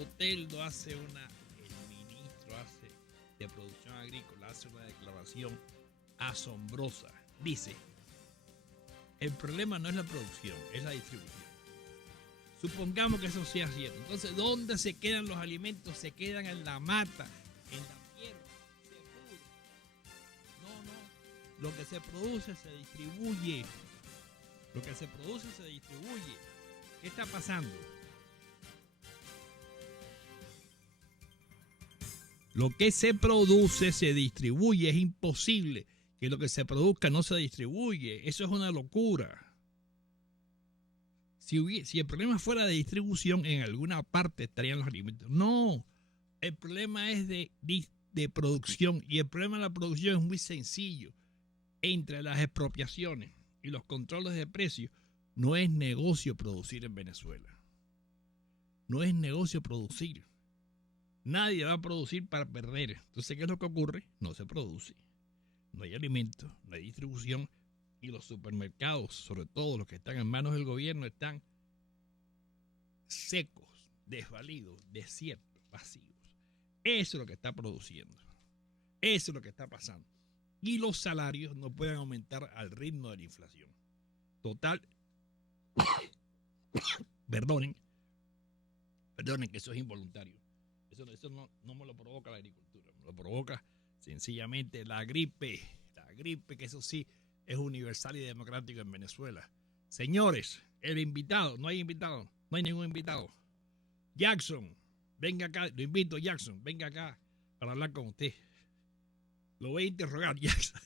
Soteldo hace el ministro de Producción Agrícola hace una declaración asombrosa. Dice, el problema no es la producción, es la distribución. Supongamos que eso sea cierto. Entonces, ¿dónde se quedan los alimentos? Se quedan en la mata, en la tierra, se pudren. No. Lo que se produce se distribuye. Lo que se produce se distribuye. ¿Qué está pasando? Lo que se produce se distribuye. Es imposible que lo que se produzca no se distribuye. Eso es una locura. Si el problema fuera de distribución, en alguna parte estarían los alimentos. No, el problema es de producción. Y el problema de la producción es muy sencillo. Entre las expropiaciones y los controles de precios, no es negocio producir en Venezuela. No es negocio producir. Nadie va a producir para perder. Entonces, ¿qué es lo que ocurre? No se produce. No hay alimento, no hay distribución. Y los supermercados, sobre todo los que están en manos del gobierno, están secos, desvalidos, desiertos, vacíos. Eso es lo que está produciendo. Eso es lo que está pasando. Y los salarios no pueden aumentar al ritmo de la inflación. Total, perdonen que eso es involuntario. Eso no me lo provoca la agricultura, me lo provoca sencillamente la gripe, que eso sí es universal y democrático en Venezuela. Señores, el invitado, no hay ningún invitado. Jackson, venga acá, lo invito, Jackson, venga acá para hablar con usted. Lo voy a interrogar, Jackson.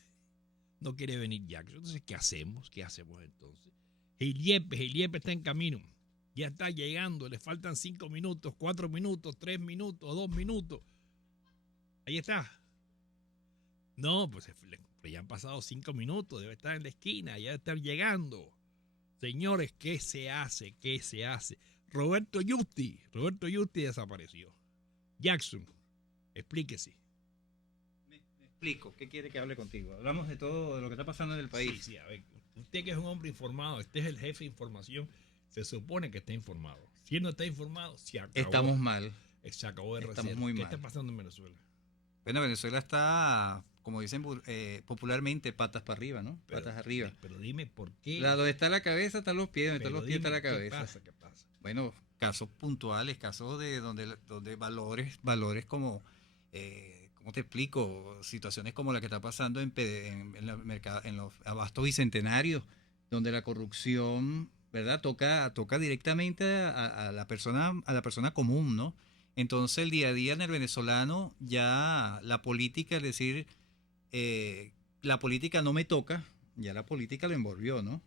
No quiere venir Jackson. Entonces, ¿qué hacemos? ¿Qué hacemos entonces? El Yepes está en camino. Ya está llegando. Le faltan 5 minutos, 4 minutos, 3 minutos, 2 minutos. Ahí está. No, pues ya han pasado 5 minutos. Debe estar en la esquina. Ya debe estar llegando. Señores, ¿qué se hace? ¿Qué se hace? Roberto Justi desapareció. Jackson, explíquese. Explico, ¿qué quiere que hable contigo? Hablamos de todo, de lo que está pasando en el país. Sí, a ver, usted que es un hombre informado, este es el jefe de información, se supone que está informado. Si él no está informado, se acabó. Estamos mal. Se acabó de Estamos receso. muy ¿Qué mal. está pasando en Venezuela? Bueno, Venezuela está, como dicen popularmente, patas para arriba, ¿no? Patas arriba. Pero dime por qué. Donde está la cabeza están los pies, donde están los pies está la cabeza. ¿Qué pasa? Bueno, casos puntuales, casos de donde valores como... ¿cómo te explico? Situaciones como la que está pasando en los abastos bicentenarios, donde la corrupción, ¿verdad? Toca directamente a la persona común, ¿no? Entonces el día a día en el venezolano ya la política, es decir, la política no me toca, ya la política lo envolvió, ¿no?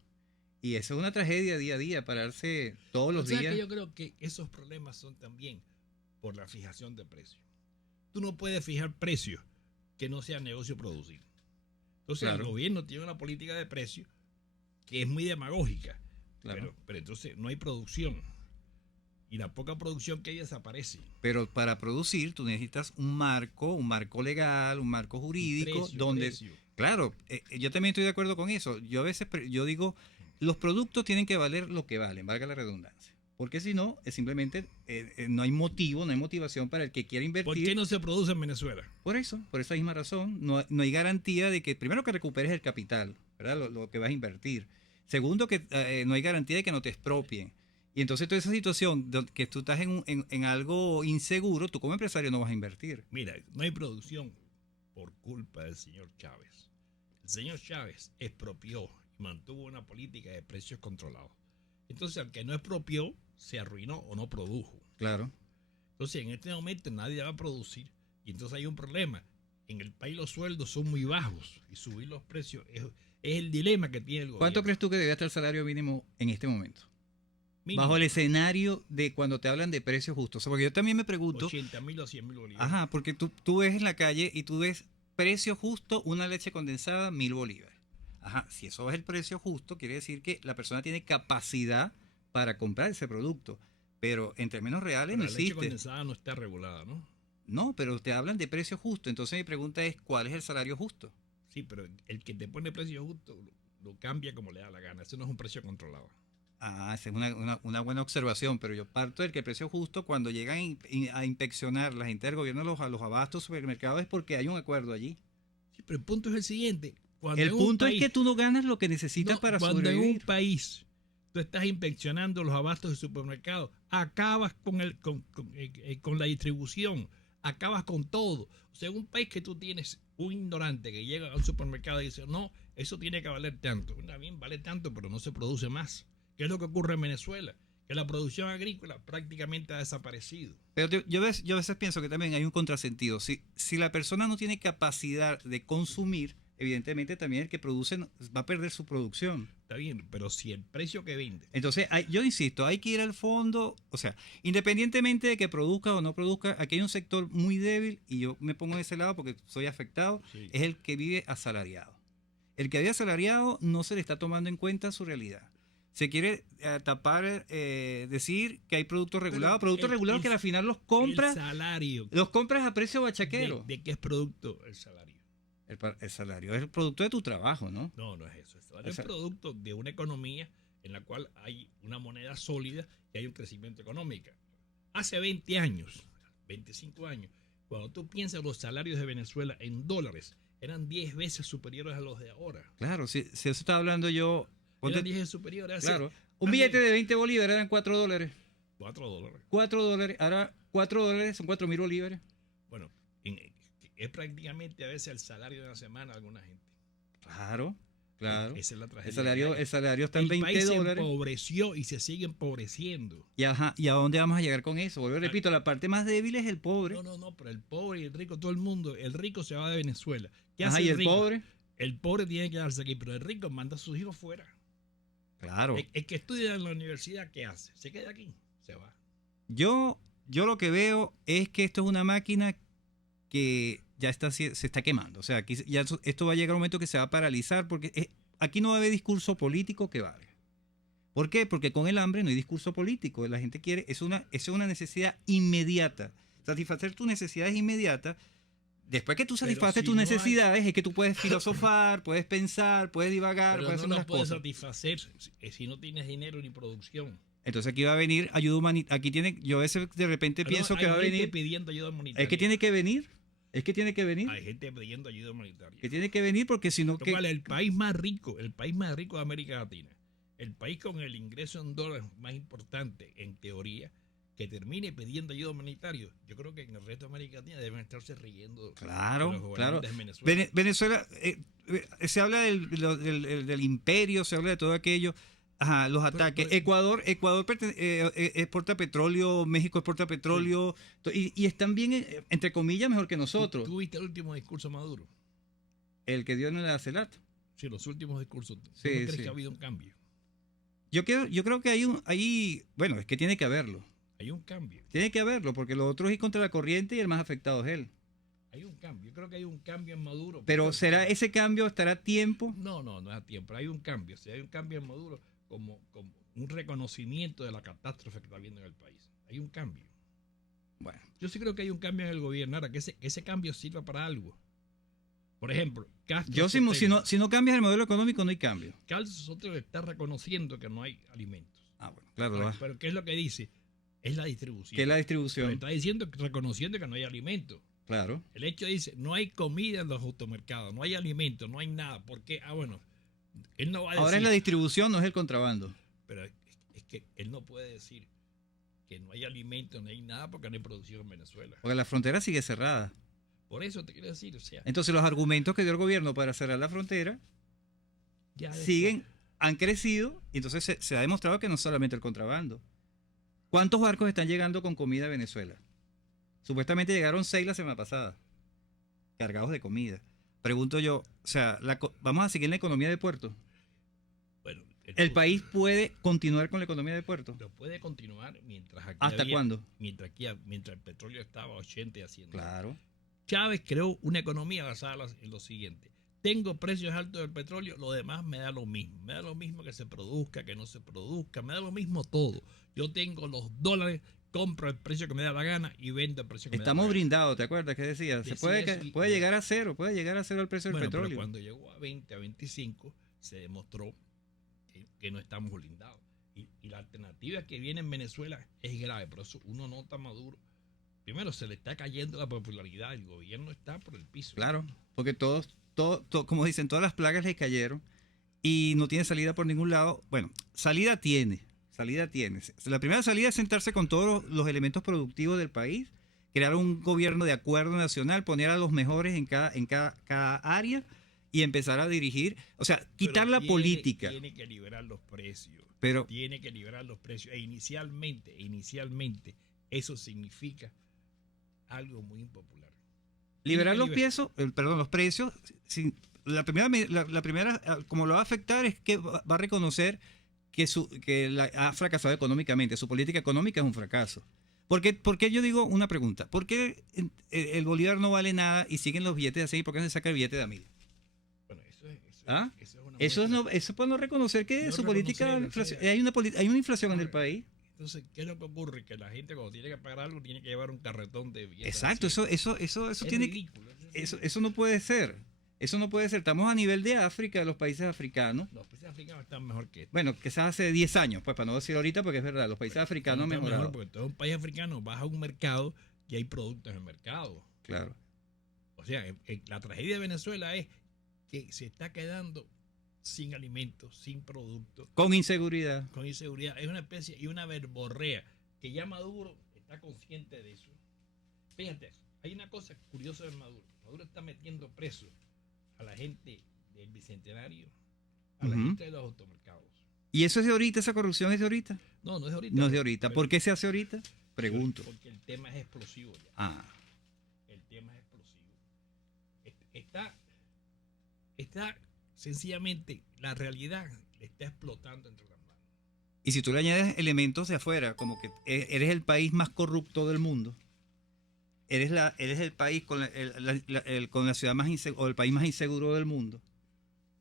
Y eso es una tragedia día a día, pararse todos los días. Que yo creo que esos problemas son también por la fijación de precios. Tú no puedes fijar precios que no sea negocio producir. Entonces, claro, el gobierno tiene una política de precios que es muy demagógica. Claro. Pero entonces no hay producción. Y la poca producción que hay desaparece. Pero para producir tú necesitas un marco legal, un marco jurídico, precio. Claro, yo también estoy de acuerdo con eso. Yo a veces digo, los productos tienen que valer lo que valen, valga la redundancia. Porque si no, simplemente no hay motivación para el que quiera invertir. ¿Por qué no se produce en Venezuela? Por esa misma razón. No hay garantía de que, primero, que recuperes el capital, ¿verdad? Lo que vas a invertir. Segundo, que no hay garantía de que no te expropien. Y entonces toda esa situación que tú estás en algo inseguro, tú como empresario no vas a invertir. Mira, no hay producción por culpa del señor Chávez. El señor Chávez expropió y mantuvo una política de precios controlados. Entonces, al que no expropió, se arruinó o no produjo. Claro. Entonces, en este momento nadie va a producir y entonces hay un problema. En el país los sueldos son muy bajos y subir los precios es el dilema que tiene el gobierno. ¿Cuánto crees tú que debe estar el salario mínimo en este momento? Mínimo. Bajo el escenario de cuando te hablan de precios justos. Porque yo también me pregunto... 80.000 o 100.000 bolívares. Ajá, porque tú ves en la calle y tú ves precio justo, una leche condensada, 1.000 bolívares. Ajá, si eso es el precio justo, quiere decir que la persona tiene capacidad para comprar ese producto. Pero en términos reales no existe. La leche condensada no está regulada, ¿no? No, pero te hablan de precio justo. Entonces mi pregunta es, ¿cuál es el salario justo? Sí, pero el que te pone precio justo lo cambia como le da la gana. Eso no es un precio controlado. Esa es una buena observación, pero yo parto del que el precio justo, cuando llegan a inspeccionar la gente del gobierno a los abastos supermercados, es porque hay un acuerdo allí. Sí, pero el punto es el siguiente. Cuando El punto es que tú no ganas lo que necesitas para cuando sobrevivir. en un país tú estás inspeccionando los abastos de supermercados, acabas con la distribución, acabas con todo. O sea, en un país que tú tienes un ignorante que llega a un supermercado y dice, no, eso tiene que valer tanto. También vale tanto, pero no se produce más. ¿Qué es lo que ocurre en Venezuela? Que la producción agrícola prácticamente ha desaparecido. Pero yo a veces pienso que también hay un contrasentido. Si la persona no tiene capacidad de consumir, evidentemente también el que produce va a perder su producción. Está bien, pero si el precio que vende... Entonces, yo insisto, hay que ir al fondo, o sea, independientemente de que produzca o no produzca, aquí hay un sector muy débil, y yo me pongo de ese lado porque soy afectado, sí. Es el que vive asalariado. El que vive asalariado no se le está tomando en cuenta su realidad. Se quiere tapar, decir que hay productos regulados, que al final los compras. El salario. Los compras a precio bachaquero. ¿De qué es producto el salario? El salario es el producto de tu trabajo, ¿no? No, no es eso. El salario es producto de una economía en la cual hay una moneda sólida y hay un crecimiento económico. Hace 20 años, 25 años, cuando tú piensas los salarios de Venezuela en dólares, eran 10 veces superiores a los de ahora. Claro, si eso estaba hablando yo... Eran 10 veces superiores. Claro. Un billete de 20 bolívares eran $4. $4. $4. Ahora $4 son 4.000 bolívares. Bueno, es prácticamente a veces el salario de una semana de alguna gente. Claro. Esa es la tragedia. El salario está en $20. El país se empobreció y se sigue empobreciendo. ¿Y a dónde vamos a llegar con eso? Vuelvo, repito, la parte más débil es el pobre. No, pero el pobre y el rico, todo el mundo, el rico se va de Venezuela. ¿Qué hace el rico? Pobre? El pobre tiene que quedarse aquí, pero el rico manda a sus hijos fuera. Claro. El que estudia en la universidad, ¿qué hace? Se queda aquí, se va. Yo lo que veo es que esto es una máquina que ya se está quemando. O sea, aquí ya esto va a llegar a un momento que se va a paralizar porque aquí no va a haber discurso político que valga. ¿Por qué? Porque con el hambre no hay discurso político. La gente quiere, es una necesidad inmediata. Satisfacer tus necesidades inmediatas. Después que tú satisfaces tus necesidades, es que tú puedes filosofar, puedes pensar, puedes divagar, puedes hacer unas cosas. No puedes satisfacer si no tienes dinero ni producción. Entonces aquí va a venir ayuda humanitaria. Yo a veces de repente pienso que va a venir. Hay gente pidiendo ayuda humanitaria. Es que tiene que venir. Hay gente pidiendo ayuda humanitaria. Que tiene que venir porque si no... El país más rico de América Latina, el país con el ingreso en dólares más importante, en teoría, que termine pidiendo ayuda humanitaria, yo creo que en el resto de América Latina deben estarse riendo. Claro. De Venezuela. Venezuela, se habla del imperio, se habla de todo aquello. Ajá, los ataques. Ecuador exporta petróleo, México exporta petróleo, sí. y están bien, entre comillas, mejor que nosotros. ¿Tú viste el último discurso de Maduro? El que dio en la CELAT. Sí, los últimos discursos. ¿Tú sí, no crees sí. que ha habido un cambio? Yo creo que bueno, es que tiene que haberlo. Hay un cambio. Tiene que haberlo, porque los otros ir contra la corriente y el más afectado es él. Hay un cambio. Yo creo que hay un cambio en Maduro. Pero ¿será ese cambio? ¿Estará a tiempo? No es a tiempo. Hay un cambio. O sea, hay un cambio en Maduro como un reconocimiento de la catástrofe que está habiendo en el país. Hay un cambio. Bueno. Yo sí creo que hay un cambio en el gobierno. Ahora, que ese cambio sirva para algo. Por ejemplo, Castro Sotelo, si no cambias el modelo económico, no hay cambio. Castro Sotelo está reconociendo que no hay alimentos. Bueno, claro. Pero ¿qué es lo que dice? Es la distribución. ¿Qué es la distribución? Pero está diciendo, reconociendo que no hay alimentos. Claro. El hecho dice, no hay comida en los automercados, no hay alimentos, no hay nada. ¿Por qué? Él no va a decir... Ahora es la distribución, no es el contrabando. Pero es que él no puede decir que no hay alimentos, no hay nada porque no hay producción en Venezuela. Porque la frontera sigue cerrada. Por eso te quiero decir, o sea... Entonces los argumentos que dio el gobierno para cerrar la frontera han crecido, y entonces se ha demostrado que no solamente el contrabando. ¿Cuántos barcos están llegando con comida a Venezuela? Supuestamente llegaron 6 la semana pasada, cargados de comida. Pregunto yo, o sea, ¿vamos a seguir en la economía de puerto? Bueno, ¿El país puede continuar con la economía de puerto? Lo puede continuar mientras aquí ¿Hasta cuándo? Mientras el petróleo estaba a 80 y haciendo. Claro. Chávez creó una economía basada en lo siguiente. Tengo precios altos del petróleo, lo demás me da lo mismo. Me da lo mismo que se produzca, que no se produzca, me da lo mismo todo. Yo tengo los dólares, compro el precio que me da la gana y vendo el precio que me da la gana. Estamos brindados, ¿te acuerdas que decía? Puede llegar a cero, el precio del petróleo. Pero cuando llegó a 20, a 25, se demostró que no estamos blindados. Y la alternativa que viene en Venezuela es grave. Por eso uno nota a Maduro. Primero, se le está cayendo la popularidad. El gobierno está por el piso. Claro, porque como dicen, todas las plagas le cayeron y no tiene salida por ningún lado. Bueno, salida tiene. La primera salida es sentarse con todos los elementos productivos del país, crear un gobierno de acuerdo nacional, poner a los mejores en cada área y empezar a dirigir, o sea, quitar la política. Tiene que liberar los precios. Tiene que liberar los precios. E inicialmente, eso significa algo muy impopular. Liberar los precios. La primera, como lo va a afectar, es que va a reconocer que ha fracasado económicamente. Su política económica es un fracaso. ¿Por qué yo digo una pregunta? ¿Por qué el bolívar no vale nada y siguen los billetes así? ¿Por qué no se saca el billete de a 1000? Bueno, eso puede no reconocer que su política hay una inflación en el país. Entonces, ¿qué es lo que ocurre? Que la gente cuando tiene que pagar algo tiene que llevar un carretón de billetes. Exacto, eso tiene ridículo. Eso no puede ser. Eso no puede ser. Estamos a nivel de África, de los países africanos. Los países africanos están mejor que esto. Bueno, quizás hace 10 años, pues para no decir ahorita, porque es verdad, los países africanos han mejorado. Mejor porque todo un país africano vas a un mercado y hay productos en el mercado. Claro. O sea, la tragedia de Venezuela es que se está quedando sin alimentos, sin productos. Con inseguridad. Es una especie y una verborrea que ya Maduro está consciente de eso. Fíjate, hay una cosa curiosa de Maduro. Maduro está metiendo preso a la gente del Bicentenario, a la gente de los automercados. ¿Y eso es de ahorita? ¿Esa corrupción es de ahorita? No, no es de ahorita. No es de ahorita. ¿Por qué se hace ahorita? Pregunto. Porque el tema es explosivo ya. El tema es explosivo. Está sencillamente, la realidad le está explotando entre las manos. Y si tú le añades elementos de afuera, como que eres el país más corrupto del mundo, eres el país con la ciudad más insegura, o el país más inseguro del mundo.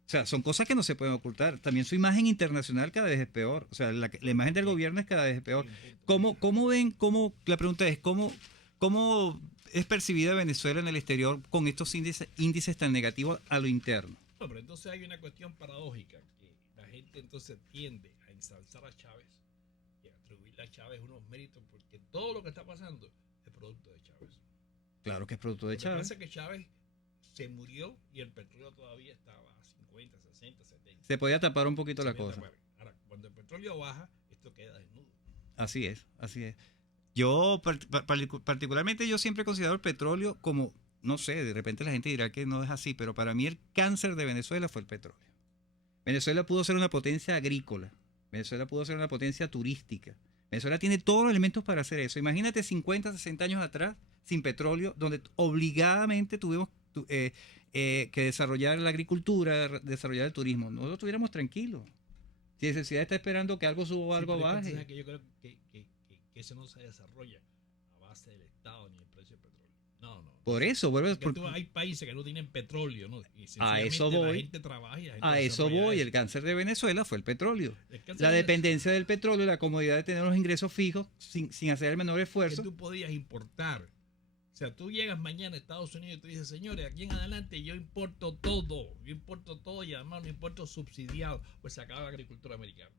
O sea, son cosas que no se pueden ocultar. También su imagen internacional cada vez es peor. O sea, la imagen del gobierno es cada vez peor. La pregunta es, ¿cómo es percibida Venezuela en el exterior con estos índices tan negativos a lo interno? No, pero entonces hay una cuestión paradójica, que la gente entonces tiende a ensalzar a Chávez y a atribuirle a Chávez unos méritos, porque todo lo que está pasando es producto de Chávez. Claro que es producto de Chávez. Lo que pasa es que Chávez se murió y el petróleo todavía estaba a 50, 60, 70. Se podía tapar un poquito la cosa. Ahora, cuando el petróleo baja, esto queda desnudo. Así es. Yo, particularmente, yo siempre he considerado el petróleo como, no sé, de repente la gente dirá que no es así, pero para mí el cáncer de Venezuela fue el petróleo. Venezuela pudo ser una potencia agrícola. Venezuela pudo ser una potencia turística. Venezuela tiene todos los elementos para hacer eso. Imagínate 50, 60 años atrás, sin petróleo, donde obligadamente tuvimos que desarrollar la agricultura, desarrollar el turismo. No lo estuviéramos tranquilos. Si necesidad está esperando que algo suba o algo baje. Yo creo que eso no se desarrolla a base del Estado ni el precio del petróleo. No. Por eso, hay países que no tienen petróleo, ¿no? Y a eso voy. La gente trabaja y la gente a eso voy. El cáncer de Venezuela fue el petróleo. La dependencia del petróleo, la comodidad de tener los ingresos fijos sin hacer el menor esfuerzo. Que tú podías importar. O sea, tú llegas mañana a Estados Unidos y tú dices, señores, aquí en adelante yo importo todo y además no importo subsidiado, pues se acaba la agricultura americana.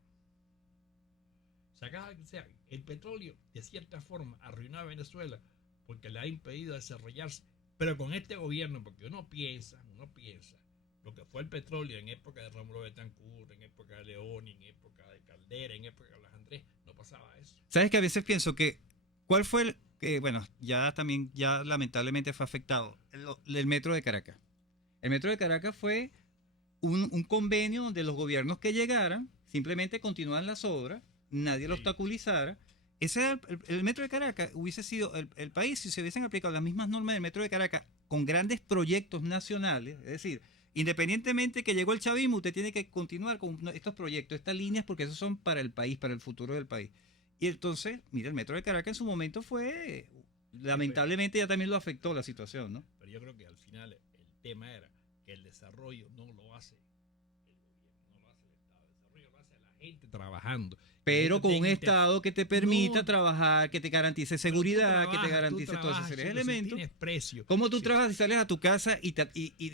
O sea, el petróleo de cierta forma arruinó a Venezuela porque le ha impedido desarrollarse, pero con este gobierno, porque uno piensa lo que fue el petróleo en época de Rómulo Betancourt, en época de León, en época de Caldera, en época de Blas Andrés, no pasaba eso. ¿Sabes que a veces pienso que cuál fue ya lamentablemente fue afectado el metro de Caracas? El metro de Caracas fue un convenio donde los gobiernos que llegaran simplemente continuaban las obras, nadie lo obstaculizara. Ese era el metro de Caracas. Hubiese sido el país si se hubiesen aplicado las mismas normas del metro de Caracas con grandes proyectos nacionales, es decir, independientemente que llegó el chavismo, usted tiene que continuar con estos proyectos, estas líneas, porque esos son para el país, para el futuro del país. Y entonces, mira, el metro de Caracas en su momento fue, lamentablemente ya también lo afectó la situación, ¿no? Pero yo creo que al final el tema era que el desarrollo no lo hace el gobierno, no lo hace el Estado, el desarrollo lo hace la gente trabajando. Pero con un Estado que te permita trabajar, que te garantice seguridad, que te garantice todos esos elementos. Tienes precio. ¿Cómo tú trabajas y sales a tu casa y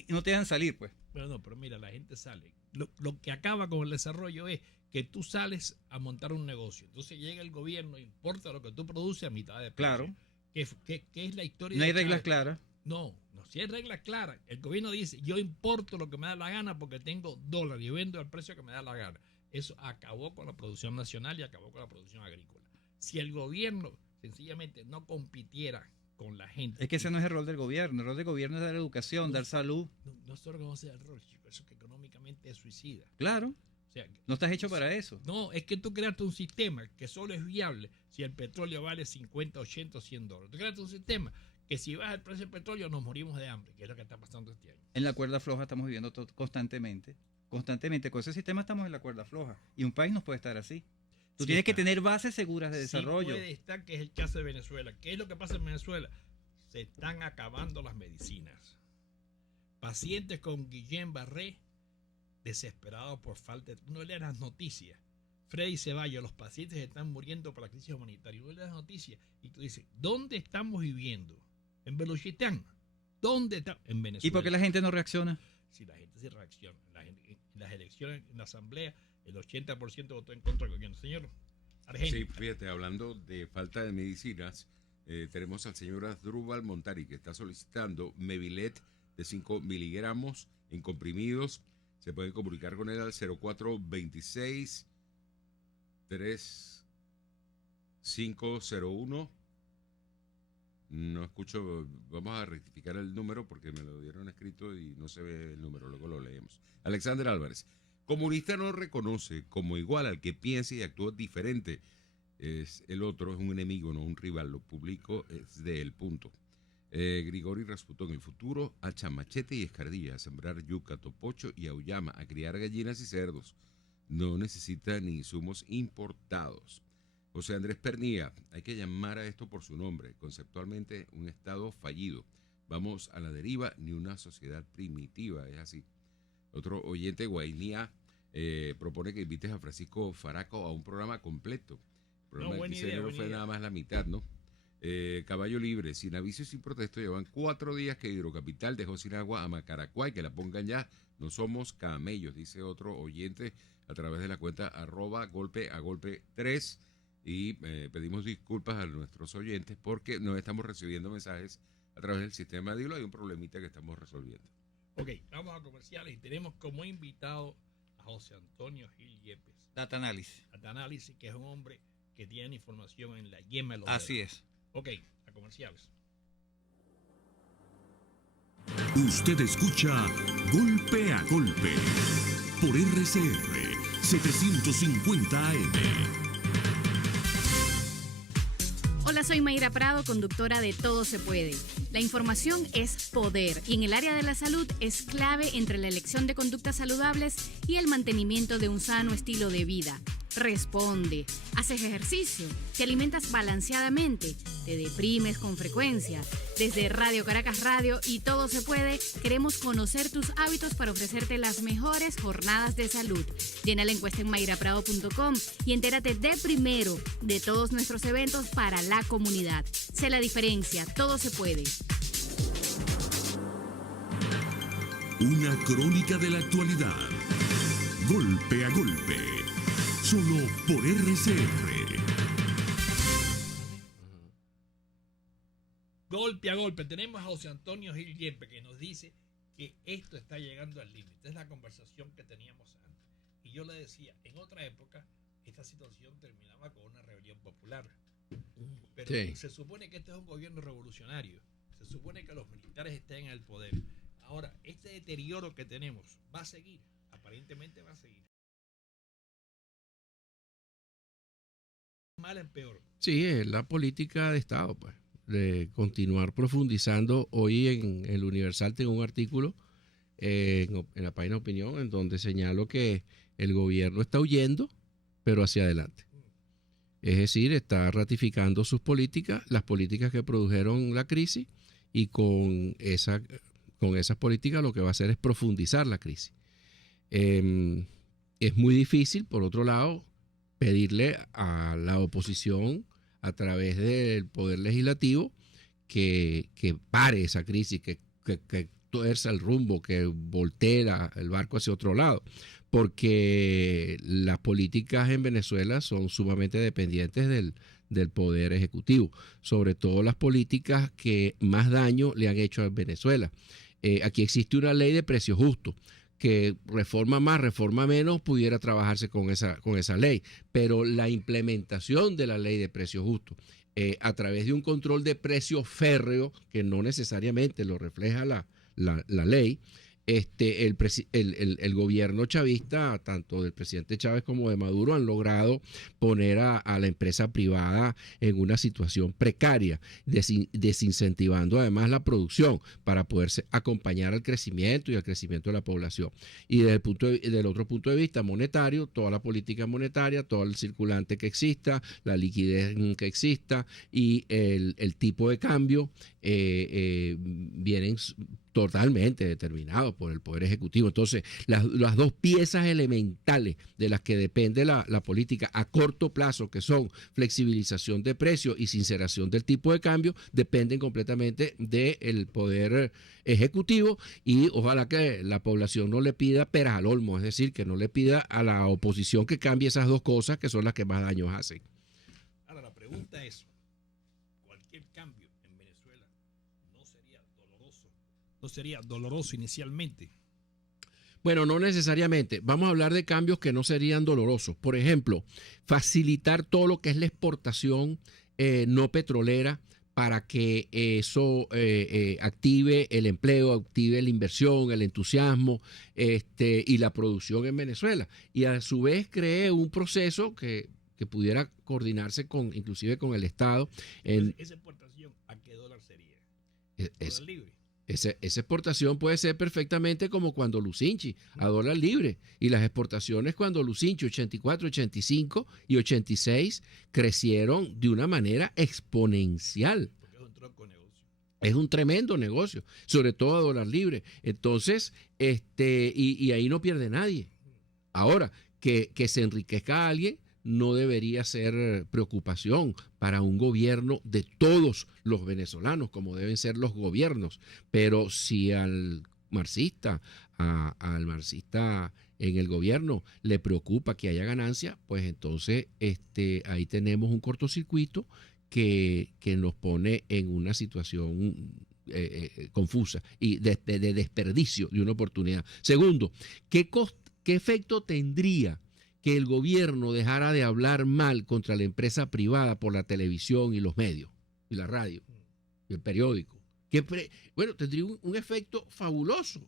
no te dejan salir, pues? Bueno, no, pero mira, la gente sale. Lo que acaba con el desarrollo es que tú sales a montar un negocio. Entonces llega el gobierno, importa lo que tú produces a mitad de precio. Claro. ¿Qué es la historia? No hay de reglas Chávez? claras. No, si hay reglas claras. El gobierno dice, yo importo lo que me da la gana porque tengo dólares y vendo al precio que me da la gana. Eso acabó con la producción nacional y acabó con la producción agrícola. Si el gobierno sencillamente no compitiera con la gente. Es que ese no es el rol del gobierno. El rol del gobierno es dar educación, dar salud. No solo que no sea el rol, chico, eso que económicamente es suicida. Claro. O sea, No estás hecho para eso. no, es que tú creaste un sistema que solo es viable si el petróleo vale 50, 80, 100 dólares. Tú creaste un sistema que si baja el precio del petróleo nos morimos de hambre, que es lo que está pasando este año. En la cuerda floja estamos viviendo constantemente. Constantemente. Con ese sistema estamos en la cuerda floja. Y un país no puede estar así. Tú Sí tienes está. que tener bases seguras de desarrollo. Sí puede estar, que es el caso de Venezuela. ¿Qué es lo que pasa en Venezuela? Se están acabando las medicinas. Pacientes con Guillain-Barré desesperados por falta de... Uno lee las noticias. Freddy Ceballos, los pacientes están muriendo por la crisis humanitaria. Uno lee las noticias y tú dices, ¿dónde estamos viviendo? ¿En Beluchistán? ¿Dónde está? En Venezuela. ¿Y por qué la gente no reacciona? Si la gente sí reacciona. En las elecciones, en la asamblea, el 80% votó en contra del gobierno. Señor Argenio. Sí, fíjate, hablando de falta de medicinas, tenemos al señor Asdrúbal Montari que está solicitando Mevilet de 5 miligramos en comprimidos. Se pueden comunicar con él al 0426 3501. No escucho, vamos a rectificar el número porque me lo dieron escrito y no se ve el número, luego lo leemos. Alexander Álvarez, comunista no reconoce como igual al que piensa y actúa diferente. Es el otro, es un enemigo, no un rival. Lo público es de él, punto. Grigori Rasputón, el futuro, hacha, machete y escardilla, a sembrar yuca, topocho y auyama, a criar gallinas y cerdos. No necesita ni insumos importados. José Andrés Pernía, hay que llamar a esto por su nombre, conceptualmente un estado fallido. Vamos a la deriva, ni una sociedad primitiva, es así. Otro oyente, Guainía, propone que invites a Francisco Faraco a un programa completo. El programa buena del idea, no buena fue idea. nada más la mitad, ¿no? Caballo Libre, sin aviso y sin protesto, llevan 4 días que Hidrocapital dejó sin agua a Macaracuay, que la pongan ya, no somos camellos, dice otro oyente a través de la cuenta @golpe-a-golpe3, y pedimos disculpas a nuestros oyentes porque no estamos recibiendo mensajes a través del sistema de Dilo, hay un problemita que estamos resolviendo. Ok, vamos a comerciales y tenemos como invitado a José Antonio Gil Yepes, Data análisis. Data Análisis, que es un hombre que tiene información en la yema de los dedos. Así es. Ok, a comerciales. Usted escucha Golpe a Golpe por RCR 750 AM. Hola, soy Mayra Prado, conductora de Todo se puede. La información es poder y en el área de la salud es clave entre la elección de conductas saludables y el mantenimiento de un sano estilo de vida. Responde. ¿Haces ejercicio? ¿Te alimentas balanceadamente? ¿Te deprimes con frecuencia? Desde Radio Caracas Radio y Todo se puede, queremos conocer tus hábitos para ofrecerte las mejores jornadas de salud. Llena la encuesta en mayraprado.com y entérate de primero de todos nuestros eventos para la comunidad. Sé la diferencia, todo se puede. Una crónica de la actualidad. Golpe a golpe. Solo por RCR. Golpe a golpe. Tenemos a José Antonio Gil Yepes que nos dice que esto está llegando al límite. Es la conversación que teníamos antes. Y yo le decía, en otra época, esta situación terminaba con una rebelión popular. Pero Sí. se supone que este es un gobierno revolucionario. Se supone que los militares estén en el poder. Ahora, este deterioro que tenemos va a seguir. Aparentemente va a seguir. Mal en peor. Sí, es la política de Estado, pues, de continuar profundizando. Hoy en el Universal tengo un artículo en la página de opinión en donde señalo que el gobierno está huyendo, pero hacia adelante. Es decir, está ratificando sus políticas, las políticas que produjeron la crisis, y con esas políticas lo que va a hacer es profundizar la crisis. Es muy difícil, por otro lado, pedirle a la oposición a través del Poder Legislativo que pare esa crisis, que tuerza el rumbo, que voltee el barco hacia otro lado. porque las políticas en Venezuela son sumamente dependientes del poder ejecutivo, sobre todo las políticas que más daño le han hecho a Venezuela. Aquí existe una ley de precios justos, que reforma más, reforma menos, pudiera trabajarse con esa ley, pero la implementación de la ley de precios justos a través de un control de precios férreo, que no necesariamente lo refleja la ley, el gobierno chavista, tanto del presidente Chávez como de Maduro, han logrado poner a la empresa privada en una situación precaria, desincentivando además la producción para poderse acompañar al crecimiento y al crecimiento de la población. Y del otro punto de vista monetario, toda la política monetaria, todo el circulante que exista, la liquidez que exista y el tipo de cambio vienen totalmente determinados por el Poder Ejecutivo. Entonces, las dos piezas elementales de las que depende la política a corto plazo, que son flexibilización de precios y sinceración del tipo de cambio, dependen completamente del Poder Ejecutivo, y ojalá que la población no le pida peras al olmo, es decir, que no le pida a la oposición que cambie esas dos cosas que son las que más daños hacen. Ahora, la pregunta es, ¿cualquier cambio en Venezuela no sería doloroso inicialmente? Bueno, no necesariamente. Vamos a hablar de cambios que no serían dolorosos. Por ejemplo, facilitar todo lo que es la exportación no petrolera para que eso active el empleo, active la inversión, el entusiasmo y la producción en Venezuela. Y a su vez cree un proceso que pudiera coordinarse inclusive con el Estado. ¿Esa exportación a qué dólar sería? ¿Dólar libre? Esa exportación puede ser perfectamente como cuando Lucinchi, a dólar libre. Y las exportaciones cuando Lucinchi 84, 85 y 86 crecieron de una manera exponencial. Porque es un tronco negocio. Es un tremendo negocio, sobre todo a dólar libre. Entonces, y ahí no pierde nadie. Ahora, que se enriquezca alguien no debería ser preocupación para un gobierno de todos los venezolanos, como deben ser los gobiernos. Pero si al marxista en el gobierno le preocupa que haya ganancia, pues entonces ahí tenemos un cortocircuito que nos pone en una situación confusa y de desperdicio de una oportunidad. Segundo, ¿qué efecto tendría que el gobierno dejara de hablar mal contra la empresa privada por la televisión y los medios, y la radio, y el periódico? Bueno, tendría un efecto fabuloso,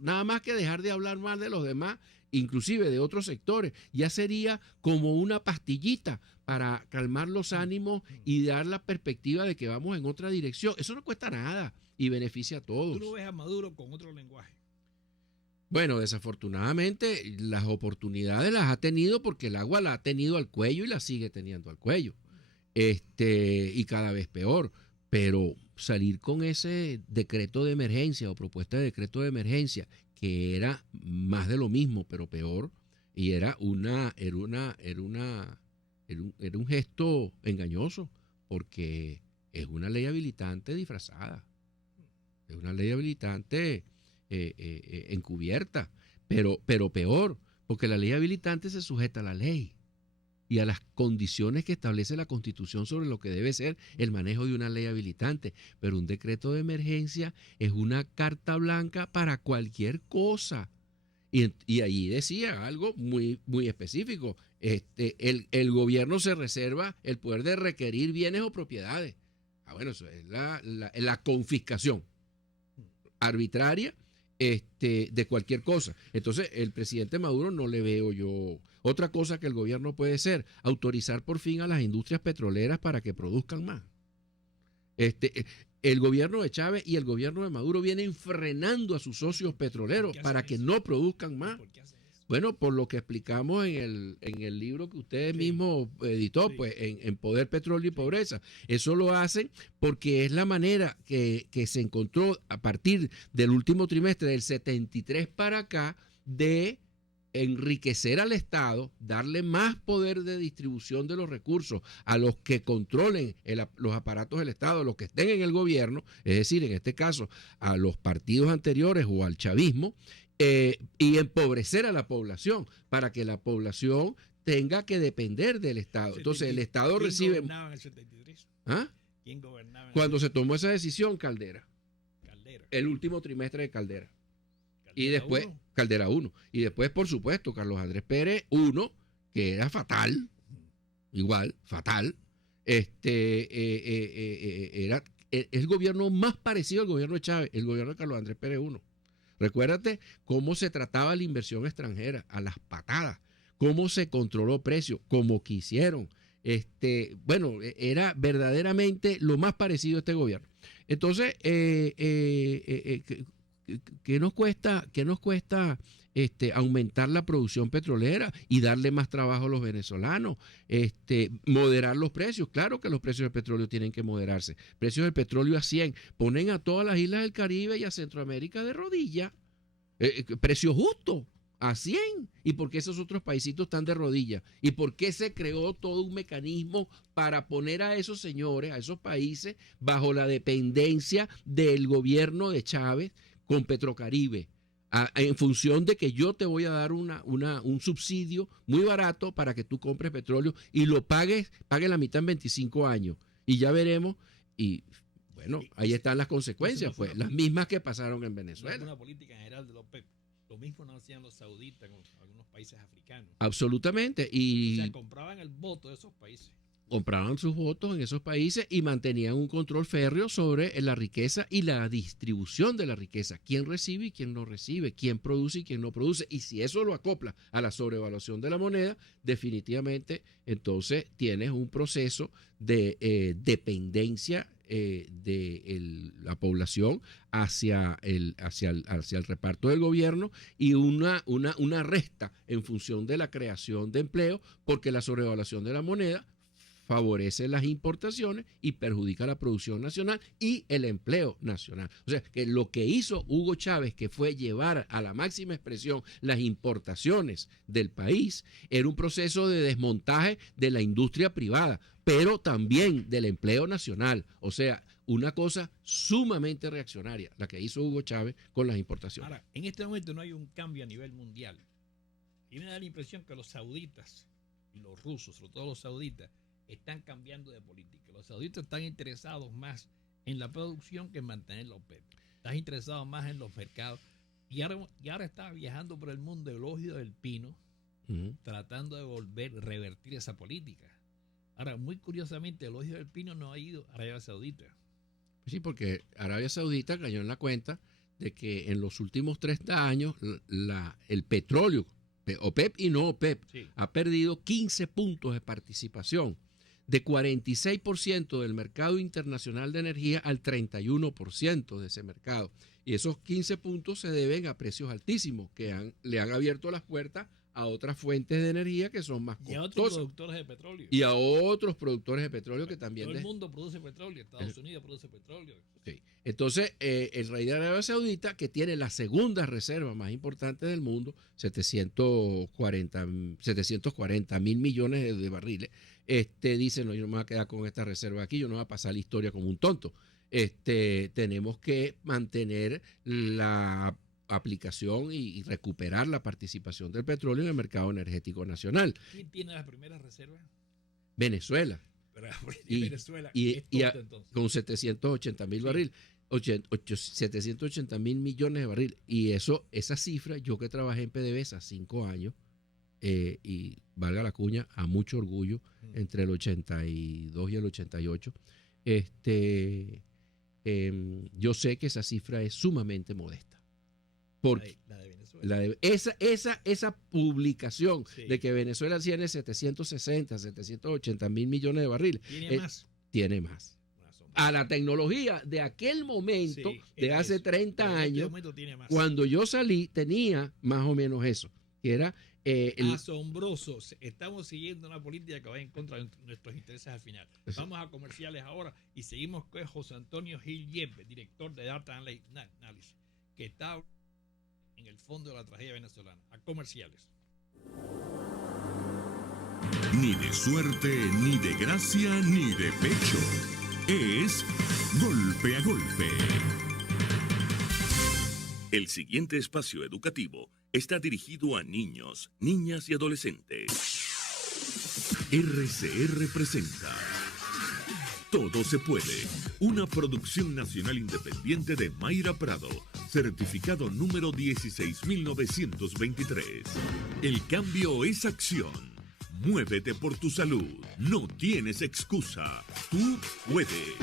nada más que dejar de hablar mal de los demás, inclusive de otros sectores. Ya sería como una pastillita para calmar los ánimos y dar la perspectiva de que vamos en otra dirección. Eso no cuesta nada y beneficia a todos. ¿Tú no ves a Maduro con otro lenguaje? Bueno, desafortunadamente las oportunidades las ha tenido porque el agua la ha tenido al cuello y la sigue teniendo al cuello. Y cada vez peor. Pero salir con ese decreto de emergencia o propuesta de decreto de emergencia, que era más de lo mismo, pero peor, y era un gesto engañoso, porque es una ley habilitante disfrazada. Es una ley habilitante encubierta, pero peor, porque la ley habilitante se sujeta a la ley y a las condiciones que establece la Constitución sobre lo que debe ser el manejo de una ley habilitante. Pero un decreto de emergencia es una carta blanca para cualquier cosa. Y allí decía algo muy, muy específico. El gobierno se reserva el poder de requerir bienes o propiedades. Bueno, eso es la confiscación arbitraria de cualquier cosa. Entonces, el presidente Maduro no le veo yo. Otra cosa que el gobierno puede ser, autorizar por fin a las industrias petroleras para que produzcan más. El gobierno de Chávez y el gobierno de Maduro vienen frenando a sus socios petroleros para que no produzcan más. ¿Por qué hacen eso? Bueno, por lo que explicamos en el libro que usted mismo editó, pues en Poder, Petróleo y Pobreza. Eso lo hacen porque es la manera que se encontró a partir del último trimestre del 73 para acá de enriquecer al Estado, darle más poder de distribución de los recursos a los que controlen los aparatos del Estado, a los que estén en el gobierno, es decir, en este caso, a los partidos anteriores o al chavismo, y empobrecer a la población para que la población tenga que depender del Estado. Entonces el Estado recibe... ¿Quién gobernaba en el 73? ¿Ah? ¿Quién gobernaba? Cuando se tomó esa decisión, Caldera. Caldera. El último trimestre de Caldera. Y Caldera después, uno. Caldera 1. Y después, por supuesto, Carlos Andrés Pérez 1, que era fatal, igual, fatal. Era el gobierno más parecido al gobierno de Chávez, el gobierno de Carlos Andrés Pérez 1. Recuérdate cómo se trataba la inversión extranjera, a las patadas, cómo se controló precios, como quisieron. Bueno, era verdaderamente lo más parecido a este gobierno. Entonces, ¿qué nos cuesta aumentar la producción petrolera y darle más trabajo a los venezolanos? Moderar los precios. Claro que los precios del petróleo tienen que moderarse. Precios del petróleo a 100. Ponen a todas las islas del Caribe y a Centroamérica de rodillas. Precio justo. A 100. ¿Y por qué esos otros paisitos están de rodillas? ¿Y por qué se creó todo un mecanismo para poner a esos señores, a esos países, bajo la dependencia del gobierno de Chávez con Petrocaribe? En función de que yo te voy a dar un subsidio muy barato para que tú compres petróleo y lo pagues la mitad en 25 años. Y ya veremos. Y bueno, ahí están las consecuencias, pues, las mismas que pasaron en Venezuela. Una política general de los OPEP. Lo mismo no hacían los sauditas en algunos países africanos. Absolutamente. Y o sea, compraban el voto de esos países. Compraban sus votos en esos países y mantenían un control férreo sobre la riqueza y la distribución de la riqueza. Quién recibe y quién no recibe, quién produce y quién no produce. Y si eso lo acopla a la sobrevaluación de la moneda, definitivamente entonces tienes un proceso de dependencia de la población hacia el reparto del gobierno y una resta en función de la creación de empleo, porque la sobrevaluación de la moneda favorece las importaciones y perjudica la producción nacional y el empleo nacional. O sea, que lo que hizo Hugo Chávez, que fue llevar a la máxima expresión las importaciones del país, era un proceso de desmontaje de la industria privada, pero también del empleo nacional. O sea, una cosa sumamente reaccionaria, la que hizo Hugo Chávez con las importaciones. Ahora, en este momento no hay un cambio a nivel mundial. Y me da la impresión que los sauditas y los rusos, sobre todo los sauditas, están cambiando de política. Los sauditas están interesados más en la producción que en mantener la OPEP. Están interesados más en los mercados. Y ahora está viajando por el mundo el Elogio del Pino, tratando de revertir esa política. Ahora, muy curiosamente, el Elogio del Pino no ha ido a Arabia Saudita. Sí, porque Arabia Saudita cayó en la cuenta de que en los últimos 30 años el petróleo, OPEP y no OPEP, sí, ha perdido 15 puntos de participación, de 46% del mercado internacional de energía al 31% de ese mercado. Y esos 15 puntos se deben a precios altísimos que le han abierto las puertas a otras fuentes de energía que son más costosas. Y a otros productores de petróleo. Y a otros productores de petróleo que también... Todo el mundo produce petróleo. Estados Unidos produce petróleo. Sí. Entonces, el rey de Arabia Saudita, que tiene la segunda reserva más importante del mundo, 740 mil millones de barriles, dice, no, yo no me voy a quedar con esta reserva aquí, yo no voy a pasar la historia como un tonto. Tenemos que mantener la aplicación y recuperar la participación del petróleo en el mercado energético nacional. ¿Quién tiene las primeras reservas? Venezuela. Pero, Venezuela con 780 mil barriles, 780 mil millones de barriles. Y esa cifra, yo que trabajé en PDVSA 5 años, y valga la cuña, a mucho orgullo, entre el 82 y el 88, yo sé que esa cifra es sumamente modesta. Porque la de Venezuela. Esa publicación, sí, de que Venezuela tiene 780 mil millones de barriles. Tiene más. A la tecnología de aquel momento, sí, de hace 30 años, cuando yo salí, tenía más o menos eso, que era... asombroso. Estamos siguiendo una política que va en contra de nuestros intereses al final. Vamos a comerciales ahora y seguimos con José Antonio Gil Yepes, director de Data Analysis, que está en el fondo de la tragedia venezolana. A comerciales. Ni de suerte, ni de gracia, ni de pecho. Es Golpe a Golpe. El siguiente espacio educativo está dirigido a niños, niñas y adolescentes. RCR presenta Todo se puede, una producción nacional independiente de Mayra Prado, certificado número 16923. El cambio es acción. Muévete por tu salud. No tienes excusa. Tú puedes.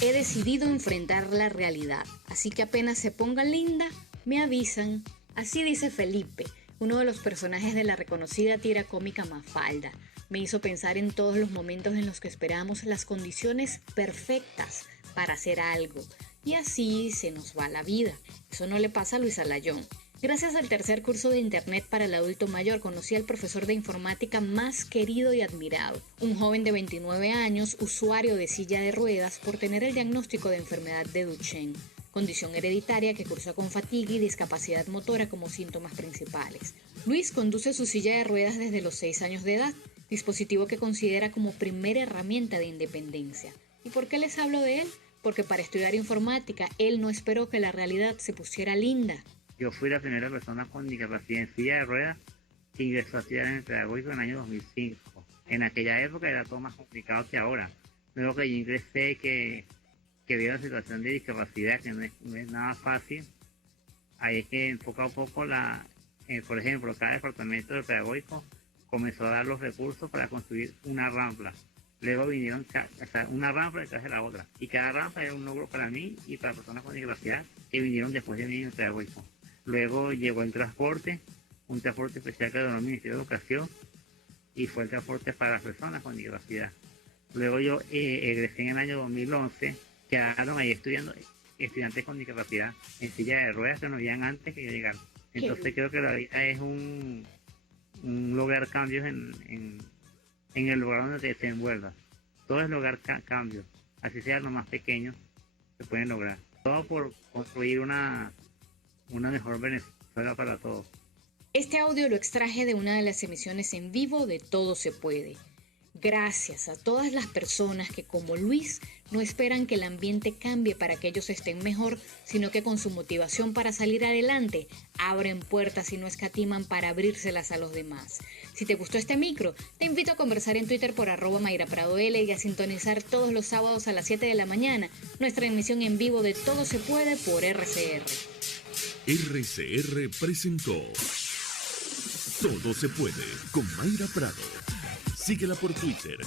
He decidido enfrentar la realidad, así que apenas se ponga linda, me avisan. Así dice Felipe, uno de los personajes de la reconocida tira cómica Mafalda. Me hizo pensar en todos los momentos en los que esperamos las condiciones perfectas para hacer algo. Y así se nos va la vida. Eso no le pasa a Luis Alayón. Gracias al tercer curso de Internet para el adulto mayor, conocí al profesor de informática más querido y admirado. Un joven de 29 años, usuario de silla de ruedas por tener el diagnóstico de enfermedad de Duchenne, condición hereditaria que cursa con fatiga y discapacidad motora como síntomas principales. Luis conduce su silla de ruedas desde los 6 años de edad, dispositivo que considera como primera herramienta de independencia. ¿Y por qué les hablo de él? Porque para estudiar informática, él no esperó que la realidad se pusiera linda. Yo fui la primera persona con discapacidad en silla de ruedas que ingresó a estudiar en el pedagógico en el año 2005. En aquella época era todo más complicado que ahora. Luego que yo ingresé, que vi una situación de discapacidad que no es nada fácil, ahí es que poco a poco, por ejemplo, cada departamento del pedagógico comenzó a dar los recursos para construir una rampa. Luego vinieron una rampa detrás de la otra. Y cada rampa era un logro para mí y para personas con discapacidad que vinieron después de mí en el pedagógico. Luego llegó el transporte, un transporte especial que donó el Ministerio de Educación, y fue el transporte para las personas con discapacidad. Luego yo egresé en el año 2011, quedaron ahí estudiando estudiantes con discapacidad en silla de ruedas que no habían antes que yo llegara. Entonces creo que la vida es un lograr cambios en el lugar donde te envuelvas. Todo es lograr cambios, así sea lo más pequeño, se pueden lograr. Todo por construir una mejor Venezuela para todos. Este audio lo extraje de una de las emisiones en vivo de Todo se puede. Gracias a todas las personas que, como Luis, no esperan que el ambiente cambie para que ellos estén mejor, sino que con su motivación para salir adelante, abren puertas y no escatiman para abrírselas a los demás. Si te gustó este micro, te invito a conversar en Twitter por @MayraPradoL y a sintonizar todos los sábados a las 7 de la mañana nuestra emisión en vivo de Todo se puede por RCR. RCR presentó Todo se puede con Mayra Prado. Síguela por Twitter,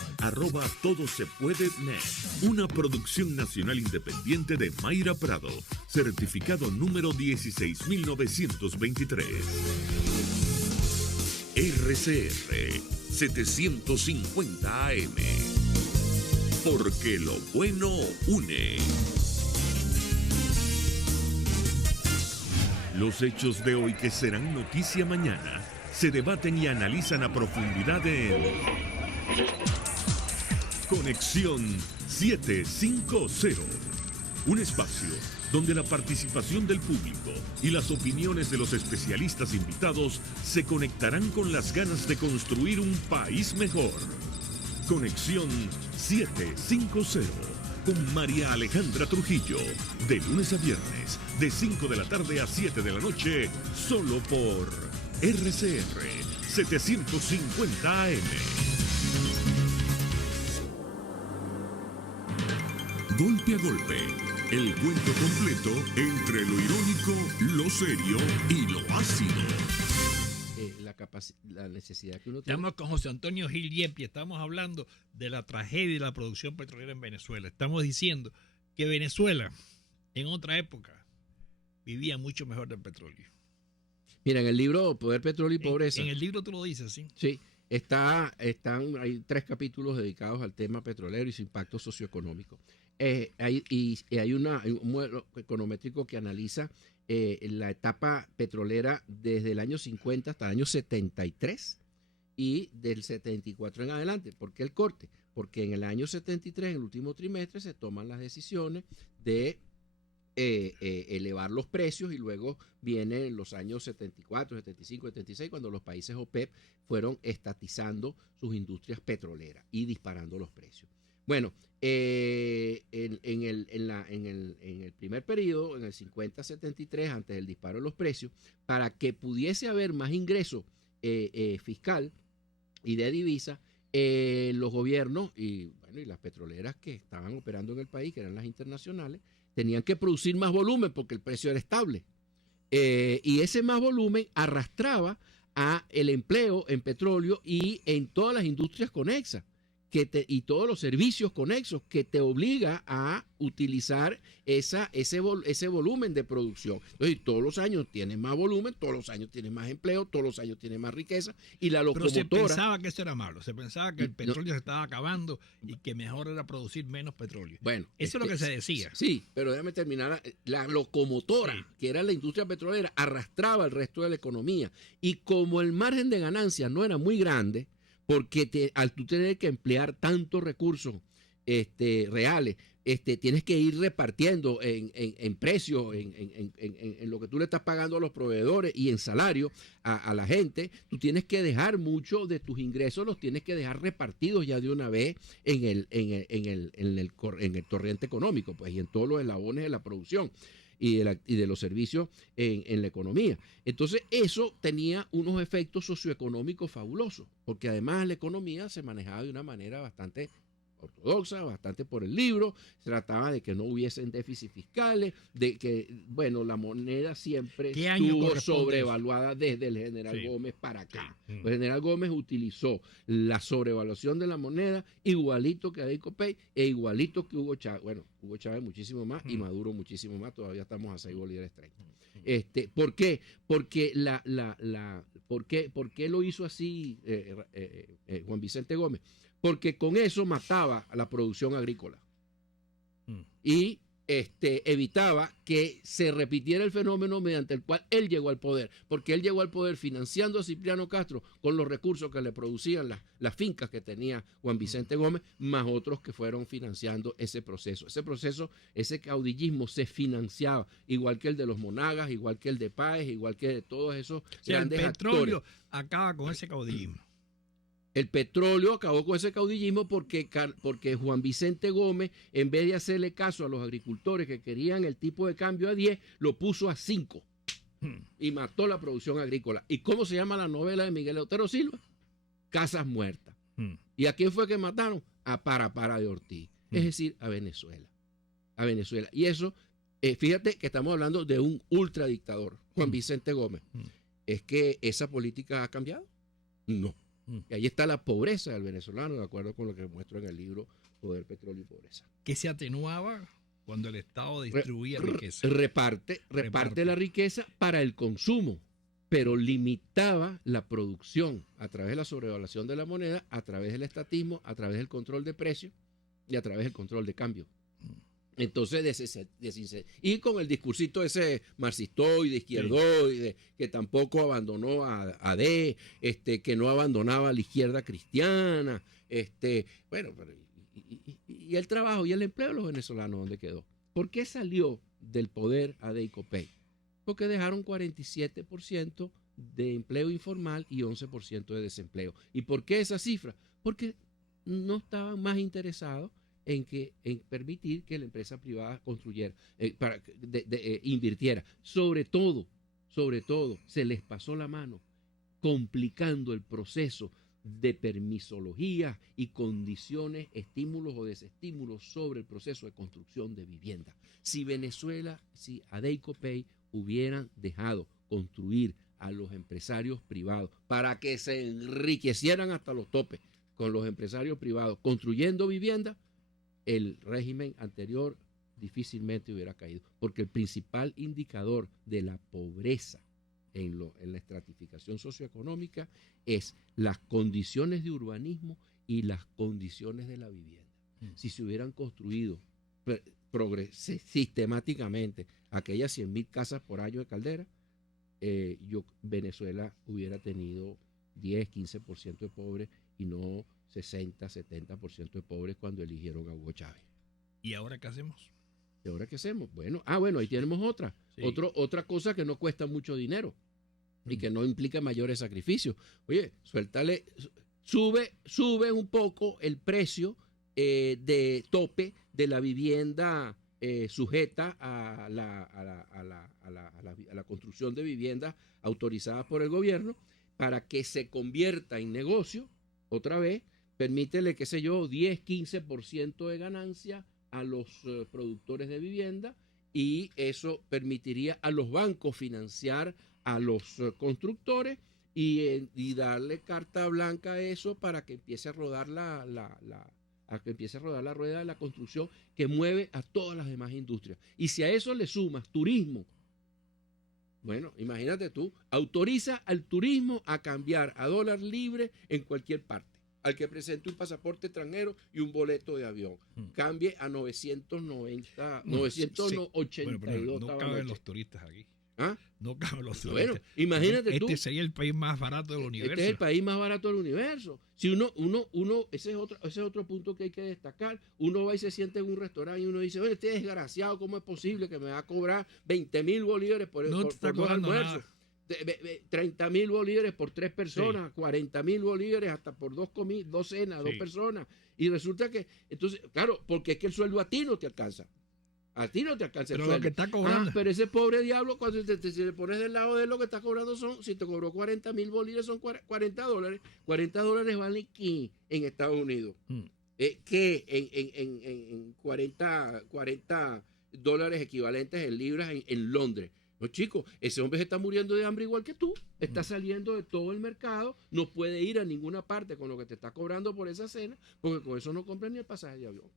@todosepuedenet. Una producción nacional independiente de Mayra Prado, certificado número 16923. RCR 750 AM. Porque lo bueno une. Los hechos de hoy que serán noticia mañana se debaten y analizan a profundidad en Conexión 750, un espacio donde la participación del público y las opiniones de los especialistas invitados se conectarán con las ganas de construir un país mejor. Conexión 750 con María Alejandra Trujillo, de lunes a viernes, de 5 de la tarde a 7 de la noche, solo por RCR 750 AM. Golpe a golpe, el cuento completo entre lo irónico, lo serio y lo ácido. La necesidad que uno tiene. Estamos con José Antonio Gil Yepia, estamos hablando de la tragedia de la producción petrolera en Venezuela. Estamos diciendo que Venezuela, en otra época, vivía mucho mejor del petróleo. Mira, en el libro Poder, Petróleo y Pobreza. En el libro tú lo dices, ¿sí? Sí, hay 3 capítulos dedicados al tema petrolero y su impacto socioeconómico. Hay un modelo econométrico que analiza la etapa petrolera desde el año 50 hasta el año 73 y del 74 en adelante. ¿Por qué el corte? Porque en el año 73, en el último trimestre, se toman las decisiones de elevar los precios y luego vienen los años 74, 75, 76, cuando los países OPEP fueron estatizando sus industrias petroleras y disparando los precios. Bueno, en el primer periodo, en el 50-73, antes del disparo de los precios, para que pudiese haber más ingreso fiscal y de divisa, los gobiernos y las petroleras que estaban operando en el país, que eran las internacionales, tenían que producir más volumen porque el precio era estable. Y ese más volumen arrastraba a el empleo en petróleo y en todas las industrias conexas y todos los servicios conexos, que te obliga a utilizar ese volumen de producción. Entonces, todos los años tienes más volumen, todos los años tienes más empleo, todos los años tienes más riqueza, y la locomotora... Pero se pensaba que eso era malo, se pensaba que el petróleo se estaba acabando y que mejor era producir menos petróleo. Bueno, eso es lo que se decía. Sí, pero déjame terminar. La locomotora, sí, que era la industria petrolera, arrastraba el resto de la economía, y como el margen de ganancia no era muy grande, porque al tú tener que emplear tantos recursos reales, tienes que ir repartiendo en precios, en lo que tú le estás pagando a los proveedores y en salario a la gente. Tú tienes que dejar mucho de tus ingresos, los tienes que dejar repartidos ya de una vez en el torrente económico, pues, y en todos los eslabones de la producción y de los servicios en la economía. Entonces, eso tenía unos efectos socioeconómicos fabulosos, porque además la economía se manejaba de una manera bastante ortodoxa, bastante por el libro. Se trataba de que no hubiesen déficits fiscales, de que, bueno, la moneda siempre estuvo sobrevaluada desde el general Gómez para acá. El general Gómez utilizó la sobrevaluación de la moneda igualito que Adey Copey e igualito que Hugo Chávez. Bueno, Hugo Chávez muchísimo más y Maduro muchísimo más. Todavía estamos a 6 bolívares 30. ¿Por qué? Porque ¿por qué lo hizo así Juan Vicente Gómez? Porque con eso mataba a la producción agrícola y evitaba que se repitiera el fenómeno mediante el cual él llegó al poder, porque él llegó al poder financiando a Cipriano Castro con los recursos que le producían las fincas que tenía Juan Vicente Gómez, más otros que fueron financiando ese proceso. Ese caudillismo se financiaba, igual que el de los Monagas, igual que el de Páez, igual que de todos esos grandes el petróleo actores. Acaba con ese caudillismo. El petróleo acabó con ese caudillismo porque Juan Vicente Gómez, en vez de hacerle caso a los agricultores que querían el tipo de cambio a 10, lo puso a 5 y mató la producción agrícola. ¿Y cómo se llama la novela de Miguel Otero Silva? Casas Muertas. ¿Y a quién fue que mataron? A Parapara de Ortiz. Es decir, a Venezuela. Y eso, fíjate que estamos hablando de un ultradictador, Juan Vicente Gómez. ¿Es que esa política ha cambiado? No. Y ahí está la pobreza del venezolano, de acuerdo con lo que muestro en el libro Poder, Petróleo y Pobreza. Que se atenuaba cuando el Estado distribuía riqueza. Reparte la riqueza para el consumo, pero limitaba la producción a través de la sobrevaluación de la moneda, a través del estatismo, a través del control de precios y a través del control de cambio. Entonces, y con el discursito ese marxistoide, izquierdoide, que tampoco abandonó a D, que no abandonaba a la izquierda cristiana, bueno, y el trabajo y el empleo de los venezolanos, ¿dónde quedó? ¿Por qué salió del poder Adey Copey? Porque dejaron 47% de empleo informal y 11% de desempleo. ¿Y por qué esa cifra? Porque no estaban más interesados en permitir que la empresa privada construyera, invirtiera. Sobre todo, se les pasó la mano complicando el proceso de permisología y condiciones, estímulos o desestímulos sobre el proceso de construcción de vivienda. Si Adey Copey hubieran dejado construir a los empresarios privados para que se enriquecieran hasta los topes con los empresarios privados construyendo vivienda, el régimen anterior difícilmente hubiera caído, porque el principal indicador de la pobreza en la estratificación socioeconómica es las condiciones de urbanismo y las condiciones de la vivienda. Si se hubieran construido sistemáticamente aquellas 100.000 casas por año de Caldera, Venezuela hubiera tenido 10, 15% de pobres y no 60, 70% de pobres cuando eligieron a Hugo Chávez. ¿Y ahora qué hacemos? ¿Y ahora qué hacemos? Bueno, ahí tenemos otra. Sí. Otra cosa que no cuesta mucho dinero y que no implica mayores sacrificios. Oye, sube un poco el precio de tope de la vivienda sujeta a la construcción de viviendas autorizadas por el gobierno, para que se convierta en negocio otra vez. Permítele, qué sé yo, 10, 15% de ganancia a los productores de vivienda, y eso permitiría a los bancos financiar a los constructores y darle carta blanca a eso para que empiece a rodar la rueda de la construcción que mueve a todas las demás industrias. Y si a eso le sumas turismo, bueno, imagínate tú, autoriza al turismo a cambiar a dólar libre en cualquier parte. Al que presente un pasaporte extranjero y un boleto de avión, cambie a 982. Bueno, no caben los turistas aquí. ¿Ah? No caben los turistas. Bueno, imagínate tú. Este sería el país más barato del universo. Este es el país más barato del universo. Si ese es otro punto que hay que destacar. Uno va y se sienta en un restaurante y uno dice, oye, este desgraciado, ¿cómo es posible que me va a cobrar 20,000 bolívares por dos almuerzos? 30,000 bolívares por 3 personas, sí. 40,000 bolívares hasta por 2 cenas, sí. 2 personas. Y resulta que, entonces, claro, porque es que el sueldo a ti no te alcanza. A ti no te alcanza el sueldo. Pero lo que está cobrando. Pero ese pobre diablo, cuando si le pones del lado de lo que está cobrando, si te cobró 40,000 bolívares, son $40. $40 vale ¿qué en Estados Unidos? ¿Qué en 40 dólares equivalentes en libras en Londres? No, chicos, ese hombre se está muriendo de hambre igual que tú. Está saliendo de todo el mercado, no puede ir a ninguna parte con lo que te está cobrando por esa cena, porque con eso no compra ni el pasaje de avión.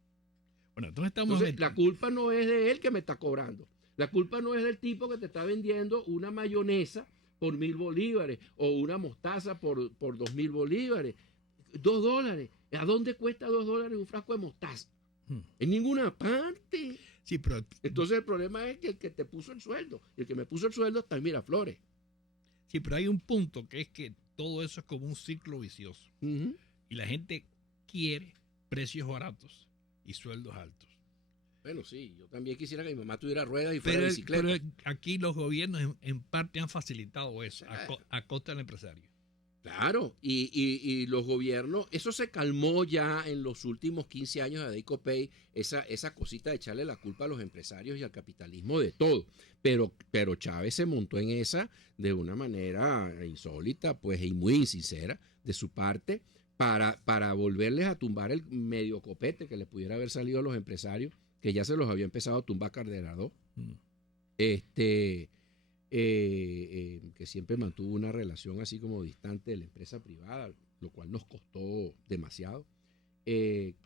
Bueno, entonces la culpa no es de él que me está cobrando. La culpa no es del tipo que te está vendiendo una mayonesa por 1,000 bolívares o una mostaza por 2,000 bolívares. $2. ¿A dónde cuesta $2 un frasco de mostaza? En ninguna parte. Sí, pero entonces el problema es que el que te puso el sueldo, y el que me puso el sueldo está en Miraflores. Sí, pero hay un punto que es que todo eso es como un ciclo vicioso. Y la gente quiere precios baratos y sueldos altos. Bueno, sí, yo también quisiera que mi mamá tuviera ruedas y fuera bicicleta. Pero aquí los gobiernos en parte han facilitado eso a costa del empresario. Claro, y los gobiernos, eso se calmó ya en los últimos 15 años de Deicopey, esa cosita de echarle la culpa a los empresarios y al capitalismo de todo. Pero Chávez se montó en esa de una manera insólita, pues, y muy insincera de su parte, para volverles a tumbar el medio copete que les pudiera haber salido a los empresarios, que ya se los había empezado a tumbar Cardenado. Que siempre mantuvo una relación así como distante de la empresa privada, lo cual nos costó demasiado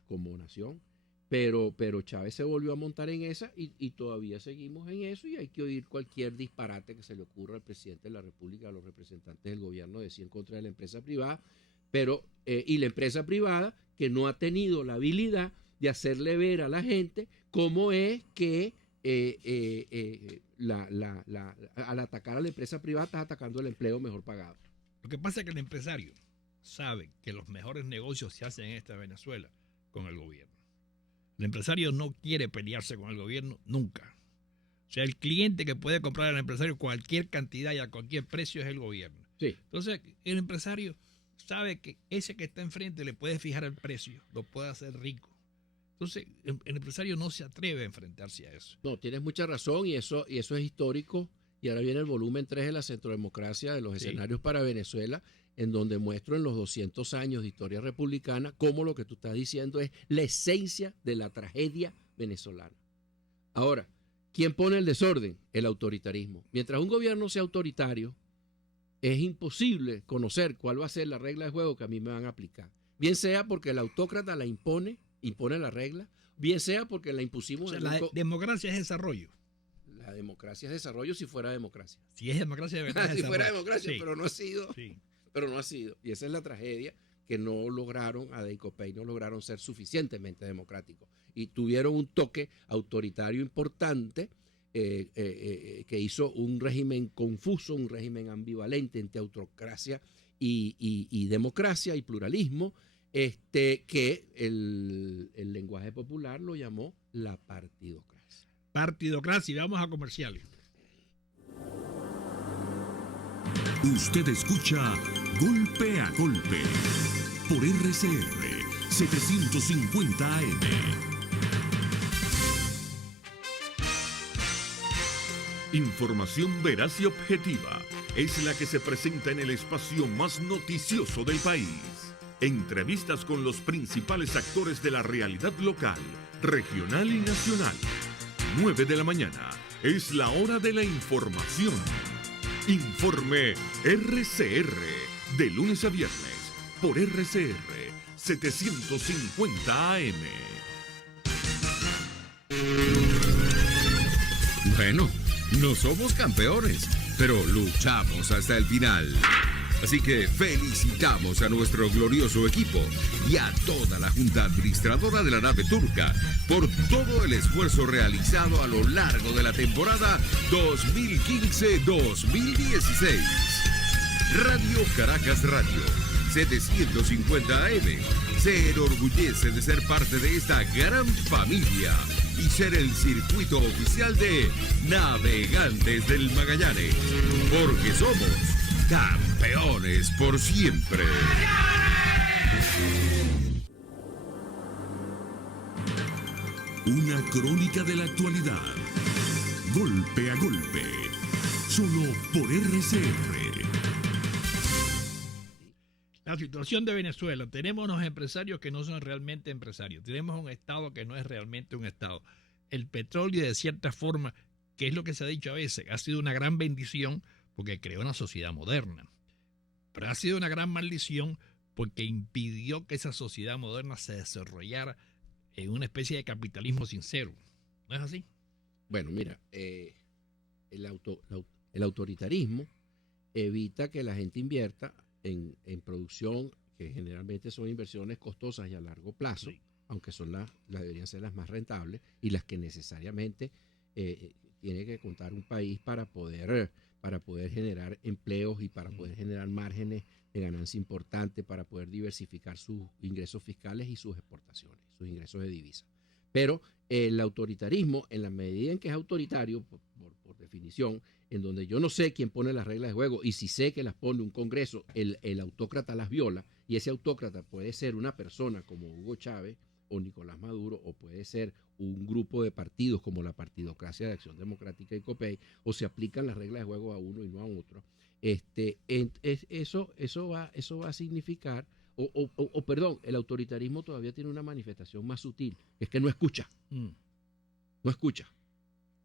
como nación, pero Chávez se volvió a montar en esa y todavía seguimos en eso, y hay que oír cualquier disparate que se le ocurra al presidente de la República, a los representantes del gobierno, decir en contra de la empresa privada, y la empresa privada que no ha tenido la habilidad de hacerle ver a la gente cómo es que al atacar a la empresa privada estás atacando el empleo mejor pagado. Lo que pasa es que el empresario sabe que los mejores negocios se hacen en esta Venezuela con el gobierno. El empresario no quiere pelearse con el gobierno nunca. O sea, el cliente que puede comprar al empresario cualquier cantidad y a cualquier precio es el gobierno. Sí. Entonces, el empresario sabe que ese que está enfrente le puede fijar el precio, lo puede hacer rico. Entonces, el empresario no se atreve a enfrentarse a eso. No, tienes mucha razón, y eso es histórico. Y ahora viene el volumen 3 de la Centrodemocracia, de los escenarios para Venezuela, en donde muestro en los 200 años de historia republicana cómo lo que tú estás diciendo es la esencia de la tragedia venezolana. Ahora, ¿quién pone el desorden? El autoritarismo. Mientras un gobierno sea autoritario, es imposible conocer cuál va a ser la regla de juego que a mí me van a aplicar. Bien sea porque el autócrata la impone la regla, bien sea porque la impusimos. O sea, la democracia es desarrollo. La democracia es desarrollo si fuera democracia. Si es democracia, de verdad. Si fuera democracia, sí. Pero no ha sido. Sí. Pero no ha sido. Y esa es la tragedia, que no lograron, a Deicopey no lograron ser suficientemente democráticos. Y tuvieron un toque autoritario importante que hizo un régimen confuso, un régimen ambivalente entre autocracia y democracia y pluralismo, que el lenguaje popular lo llamó la partidocracia. Partidocracia, vamos a comerciales. Usted escucha Golpe a Golpe por RCR 750 AM. Información veraz y objetiva es la que se presenta en el espacio más noticioso del país. Entrevistas con los principales actores de la realidad local, regional y nacional. 9 de la mañana es la hora de la información. Informe RCR, de lunes a viernes, por RCR 750 AM. Bueno, no somos campeones, pero luchamos hasta el final. Así que felicitamos a nuestro glorioso equipo y a toda la Junta Administradora de la Nave Turca por todo el esfuerzo realizado a lo largo de la temporada 2015-2016. Radio Caracas Radio 750 AM se enorgullece de ser parte de esta gran familia y ser el circuito oficial de Navegantes del Magallanes, porque somos campeones por siempre. Una crónica de la actualidad, golpe a golpe, solo por RCR. La situación de Venezuela, tenemos unos empresarios que no son realmente empresarios, tenemos un Estado que no es realmente un Estado. El petróleo, de cierta forma, que es lo que se ha dicho a veces, ha sido una gran bendición porque creó una sociedad moderna, pero ha sido una gran maldición porque impidió que esa sociedad moderna se desarrollara en una especie de capitalismo sincero. ¿No es así? Bueno, mira, el autoritarismo evita que la gente invierta en producción, que generalmente son inversiones costosas y a largo plazo, sí, aunque son las deberían ser las más rentables y las que necesariamente tiene que contar un país para poder generar empleos y para poder generar márgenes de ganancia importantes, para poder diversificar sus ingresos fiscales y sus exportaciones, sus ingresos de divisa. Pero el autoritarismo, en la medida en que es autoritario, por definición, en donde yo no sé quién pone las reglas de juego y si sé que las pone un Congreso, el autócrata las viola, y ese autócrata puede ser una persona como Hugo Chávez o Nicolás Maduro, o puede ser un grupo de partidos como la Partidocracia de Acción Democrática y COPEI, o se aplican las reglas de juego a uno y no a otro. Eso va a significar, perdón, el autoritarismo todavía tiene una manifestación más sutil, es que no escucha. No escucha.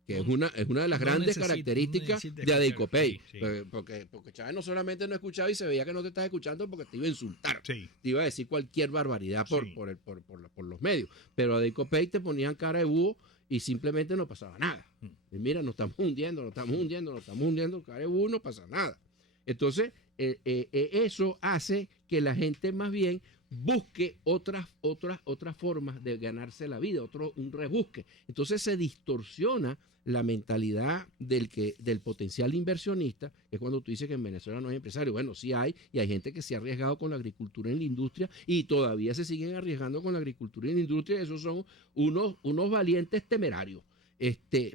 Que es una de las grandes características de Adeicopey. Sí. Porque Chávez no solamente no escuchaba y se veía que no te estás escuchando porque te iba a insultar. Sí. Te iba a decir cualquier barbaridad por los medios. Pero Adeicopey te ponían cara de búho y simplemente no pasaba nada. Y mira, nos estamos hundiendo, cara de búho, no pasa nada. Entonces, eso hace que la gente más bien busque otras formas de ganarse la vida, un rebusque. Entonces se distorsiona la mentalidad del potencial inversionista, que es cuando tú dices que en Venezuela no hay empresarios. Bueno, sí hay, y hay gente que se ha arriesgado con la agricultura en la industria y todavía se siguen arriesgando con la agricultura en la industria. Esos son unos valientes temerarios.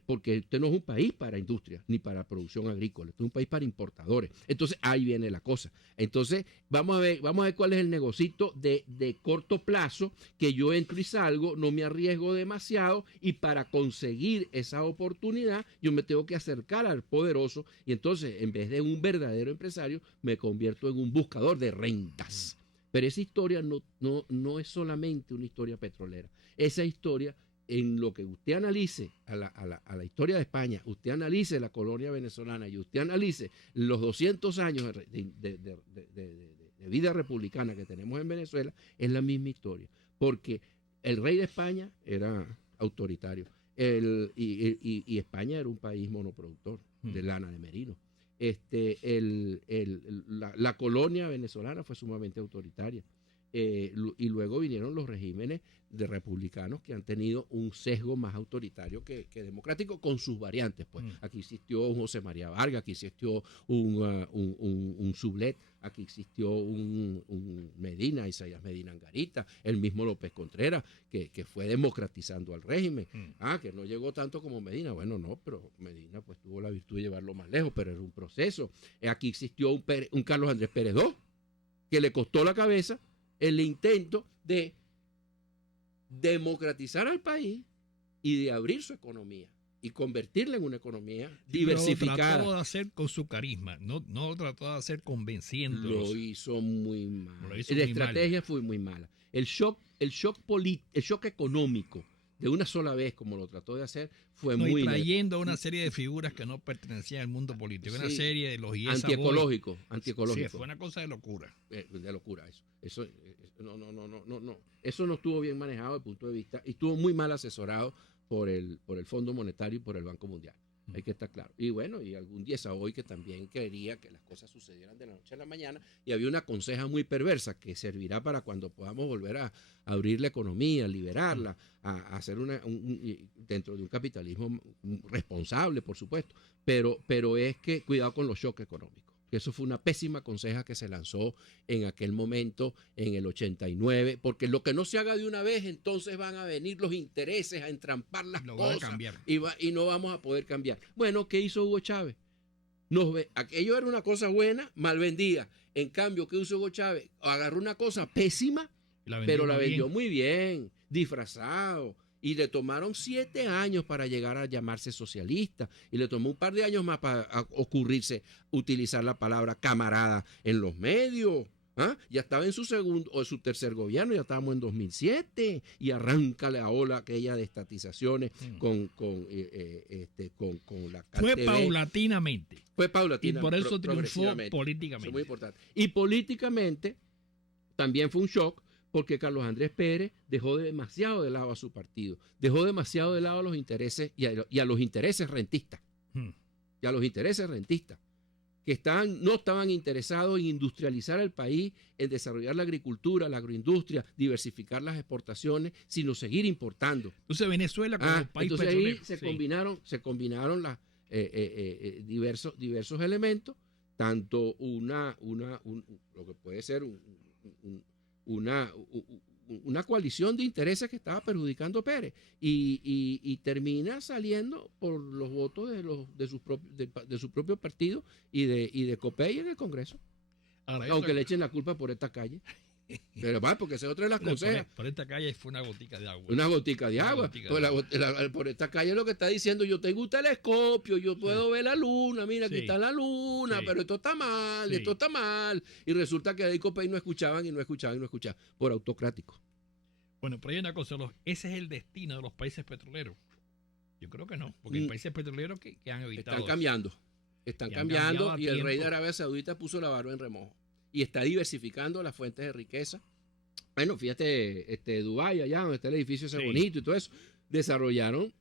Porque este no es un país para industria ni para producción agrícola, este es un país para importadores. Entonces ahí viene la cosa. Entonces vamos a ver cuál es el negocito de corto plazo, que yo entro y salgo, no me arriesgo demasiado, y para conseguir esa oportunidad yo me tengo que acercar al poderoso, y entonces en vez de un verdadero empresario me convierto en un buscador de rentas. Pero esa historia no es solamente una historia petrolera. Esa historia, en lo que usted analice a la historia de España, usted analice la colonia venezolana y usted analice los 200 años de vida republicana que tenemos en Venezuela, es la misma historia. Porque el rey de España era autoritario y España era un país monoproductor de lana de merino. La colonia venezolana fue sumamente autoritaria. Y luego vinieron los regímenes de republicanos que han tenido un sesgo más autoritario que democrático, con sus variantes. Pues aquí existió un José María Vargas, aquí existió un Sublet, aquí existió un Medina, Isaías Medina Angarita, el mismo López Contreras, que fue democratizando al régimen. Que no llegó tanto como Medina. Bueno, no, pero Medina pues tuvo la virtud de llevarlo más lejos, pero era un proceso. Aquí existió un Carlos Andrés Pérez II, que le costó la cabeza el intento de democratizar al país y de abrir su economía y convertirla en una economía Lo diversificada. trató de hacer con su carisma, no lo trató de hacer convenciéndolos. Lo hizo muy mal. Lo hizo La muy mal. estrategia fue muy mala. El shock económico de una sola vez, como lo trató de hacer, fue No, y muy trayendo a una serie de figuras que no pertenecían al mundo político, una Sí. serie de los antiecológico. Sí, fue una cosa de locura. De locura eso. No. Eso no estuvo bien manejado desde el punto de vista y estuvo muy mal asesorado por el Fondo Monetario y por el Banco Mundial. Hay que estar claro. Y bueno, y algún día hoy que también quería que las cosas sucedieran de la noche a la mañana y había una conseja muy perversa que servirá para cuando podamos volver a abrir la economía, liberarla, a hacer dentro de un capitalismo responsable, por supuesto. Pero es que cuidado con los shocks económicos. Que eso fue una pésima conseja que se lanzó en aquel momento, en el 89, porque lo que no se haga de una vez, entonces van a venir los intereses a entrampar las Lo van a cosas cambiar. y no vamos a poder cambiar. Bueno, ¿qué hizo Hugo Chávez? Aquello era una cosa buena, mal vendida. En cambio, ¿qué hizo Hugo Chávez? Agarró una cosa pésima, pero la vendió muy bien, disfrazado. Y le tomaron 7 años para llegar a llamarse socialista. Y le tomó un par de años más para ocurrirse utilizar la palabra camarada en los medios. ¿Ah? Ya estaba en su segundo o su tercer gobierno, ya estábamos en 2007. Y arranca la ola aquella de estatizaciones con la Fue CanTV. paulatinamente. Fue paulatina. Y por eso triunfó progresivamente. políticamente. Eso es muy importante. Y políticamente también fue un shock porque Carlos Andrés Pérez dejó demasiado de lado a su partido, dejó demasiado de lado a los intereses y a los intereses rentistas, y a los intereses rentistas, que no estaban interesados en industrializar el país, en desarrollar la agricultura, la agroindustria, diversificar las exportaciones, sino seguir importando. Entonces Venezuela como país entonces petrolero. ahí se combinaron diversos elementos, tanto lo que puede ser una coalición de intereses que estaba perjudicando a Pérez y termina saliendo por los votos de su propio partido y de Copey en el Congreso. Ahora, Aunque le echen la culpa por esta calle. Pero va, porque esa es otra de las consejas. Por esta calle fue una gotica de agua. Una gotica de Una agua. gotica Pues de agua. por esta calle lo que está diciendo, yo tengo un telescopio, yo puedo ver la luna, mira, aquí Sí. está la luna, Sí. pero esto está mal, Sí. esto está mal. Y resulta que de Copey no escuchaban, por autocrático. Bueno, pero hay una cosa, ese es el destino de los países petroleros. Yo creo que no, porque hay países petroleros que han evitado. Están cambiando. Están Y han cambiando cambiado a y el rey de tiempo. Arabia Saudita puso la barba en remojo. Y está diversificando las fuentes de riqueza. Bueno, fíjate, Dubái, allá donde está el edificio ese Sí. bonito y todo eso, desarrollaron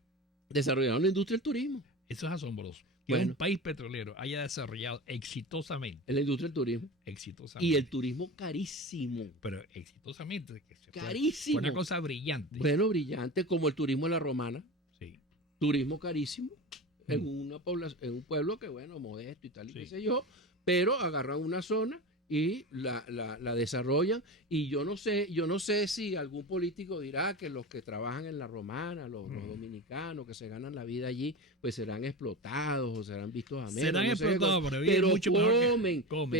la industria del turismo. Eso es asombroso. Que Bueno. un país petrolero haya desarrollado exitosamente. En la industria del turismo. Exitosamente. Y el turismo carísimo. Pero exitosamente. Que fue Carísimo. una cosa brillante. Bueno, brillante, como el turismo en la Romana. Sí. Turismo carísimo. En en un pueblo que, bueno, modesto y tal, y Sí. qué sé yo. Pero agarran una zona y la desarrollan. Y yo no sé si algún político dirá que los que trabajan en la Romana, los dominicanos que se ganan la vida allí, pues serán explotados o serán vistos a menos. Serán no sé qué explotados, cosa. pero viven mucho mejor que- comen comen.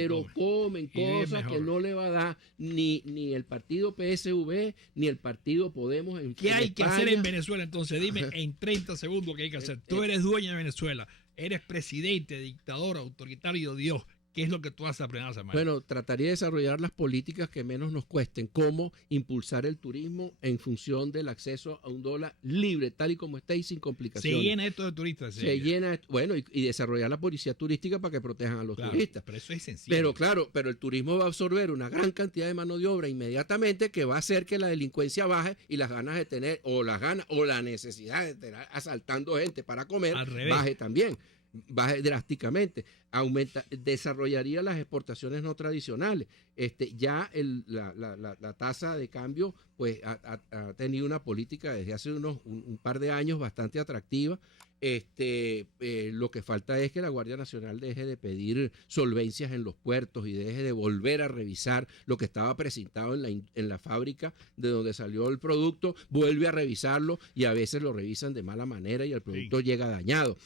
Y viven cosas que mejor. no le va a dar ni el partido PSV ni el partido Podemos en ¿Qué en hay que España. hacer en Venezuela? Entonces dime en 30 segundos qué hay que hacer. Tú eres dueño de Venezuela, eres presidente, dictador, autoritario, Dios. ¿Qué es lo que tú vas a aprender a hacer? Bueno, trataría de desarrollar las políticas que menos nos cuesten, cómo impulsar el turismo en función del acceso a un dólar libre, tal y como está y sin se complicaciones. llena esto de turistas. Se llena, bueno, y desarrollar la policía turística para que protejan a los Claro, turistas. pero eso es sencillo. Pero claro, pero el turismo va a absorber una gran cantidad de mano de obra inmediatamente que va a hacer que la delincuencia baje y las ganas de tener, o la necesidad de tener asaltando gente para comer, Al revés. baje también, baje drásticamente. Desarrollaría las exportaciones no tradicionales. Ya la tasa de cambio pues ha tenido una política desde hace un par de años bastante atractiva. Lo que falta es que la Guardia Nacional deje de pedir solvencias en los puertos y deje de volver a revisar lo que estaba presentado en la fábrica de donde salió el producto, vuelve a revisarlo y a veces lo revisan de mala manera y el producto llega dañado.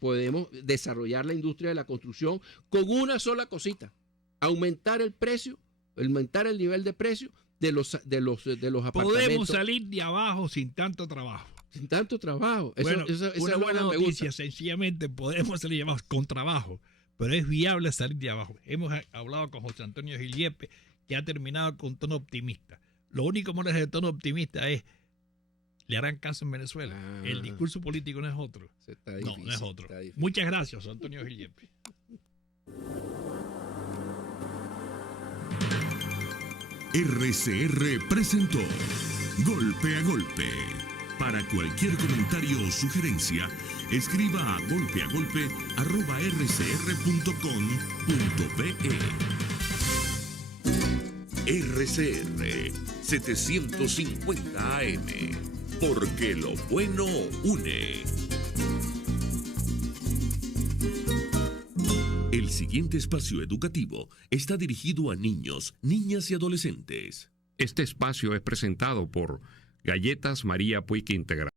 Podemos desarrollar la industria de la construcción con una sola cosita: aumentar el precio, aumentar el nivel de precio de los Podemos apartamentos. salir de abajo sin tanto trabajo. Sin tanto trabajo. Bueno, Esa una es buena me noticia, gusta. sencillamente podemos salir de abajo con trabajo, pero es viable salir de abajo. Hemos hablado con José Antonio Giliepe, que ha terminado con tono optimista. Lo único malo de tono optimista es, le harán caso en Venezuela. Ah. El discurso político no es otro. Está No, difícil, no es otro. está difícil. Muchas gracias, José Antonio Giliepe. RCR presentó Golpe a Golpe. Para cualquier comentario o sugerencia, escriba a golpeagolpe@rcr.com.be. RCR 750 AM, porque lo bueno une. El siguiente espacio educativo está dirigido a niños, niñas y adolescentes. Este espacio es presentado por Galletas María Puig Integral.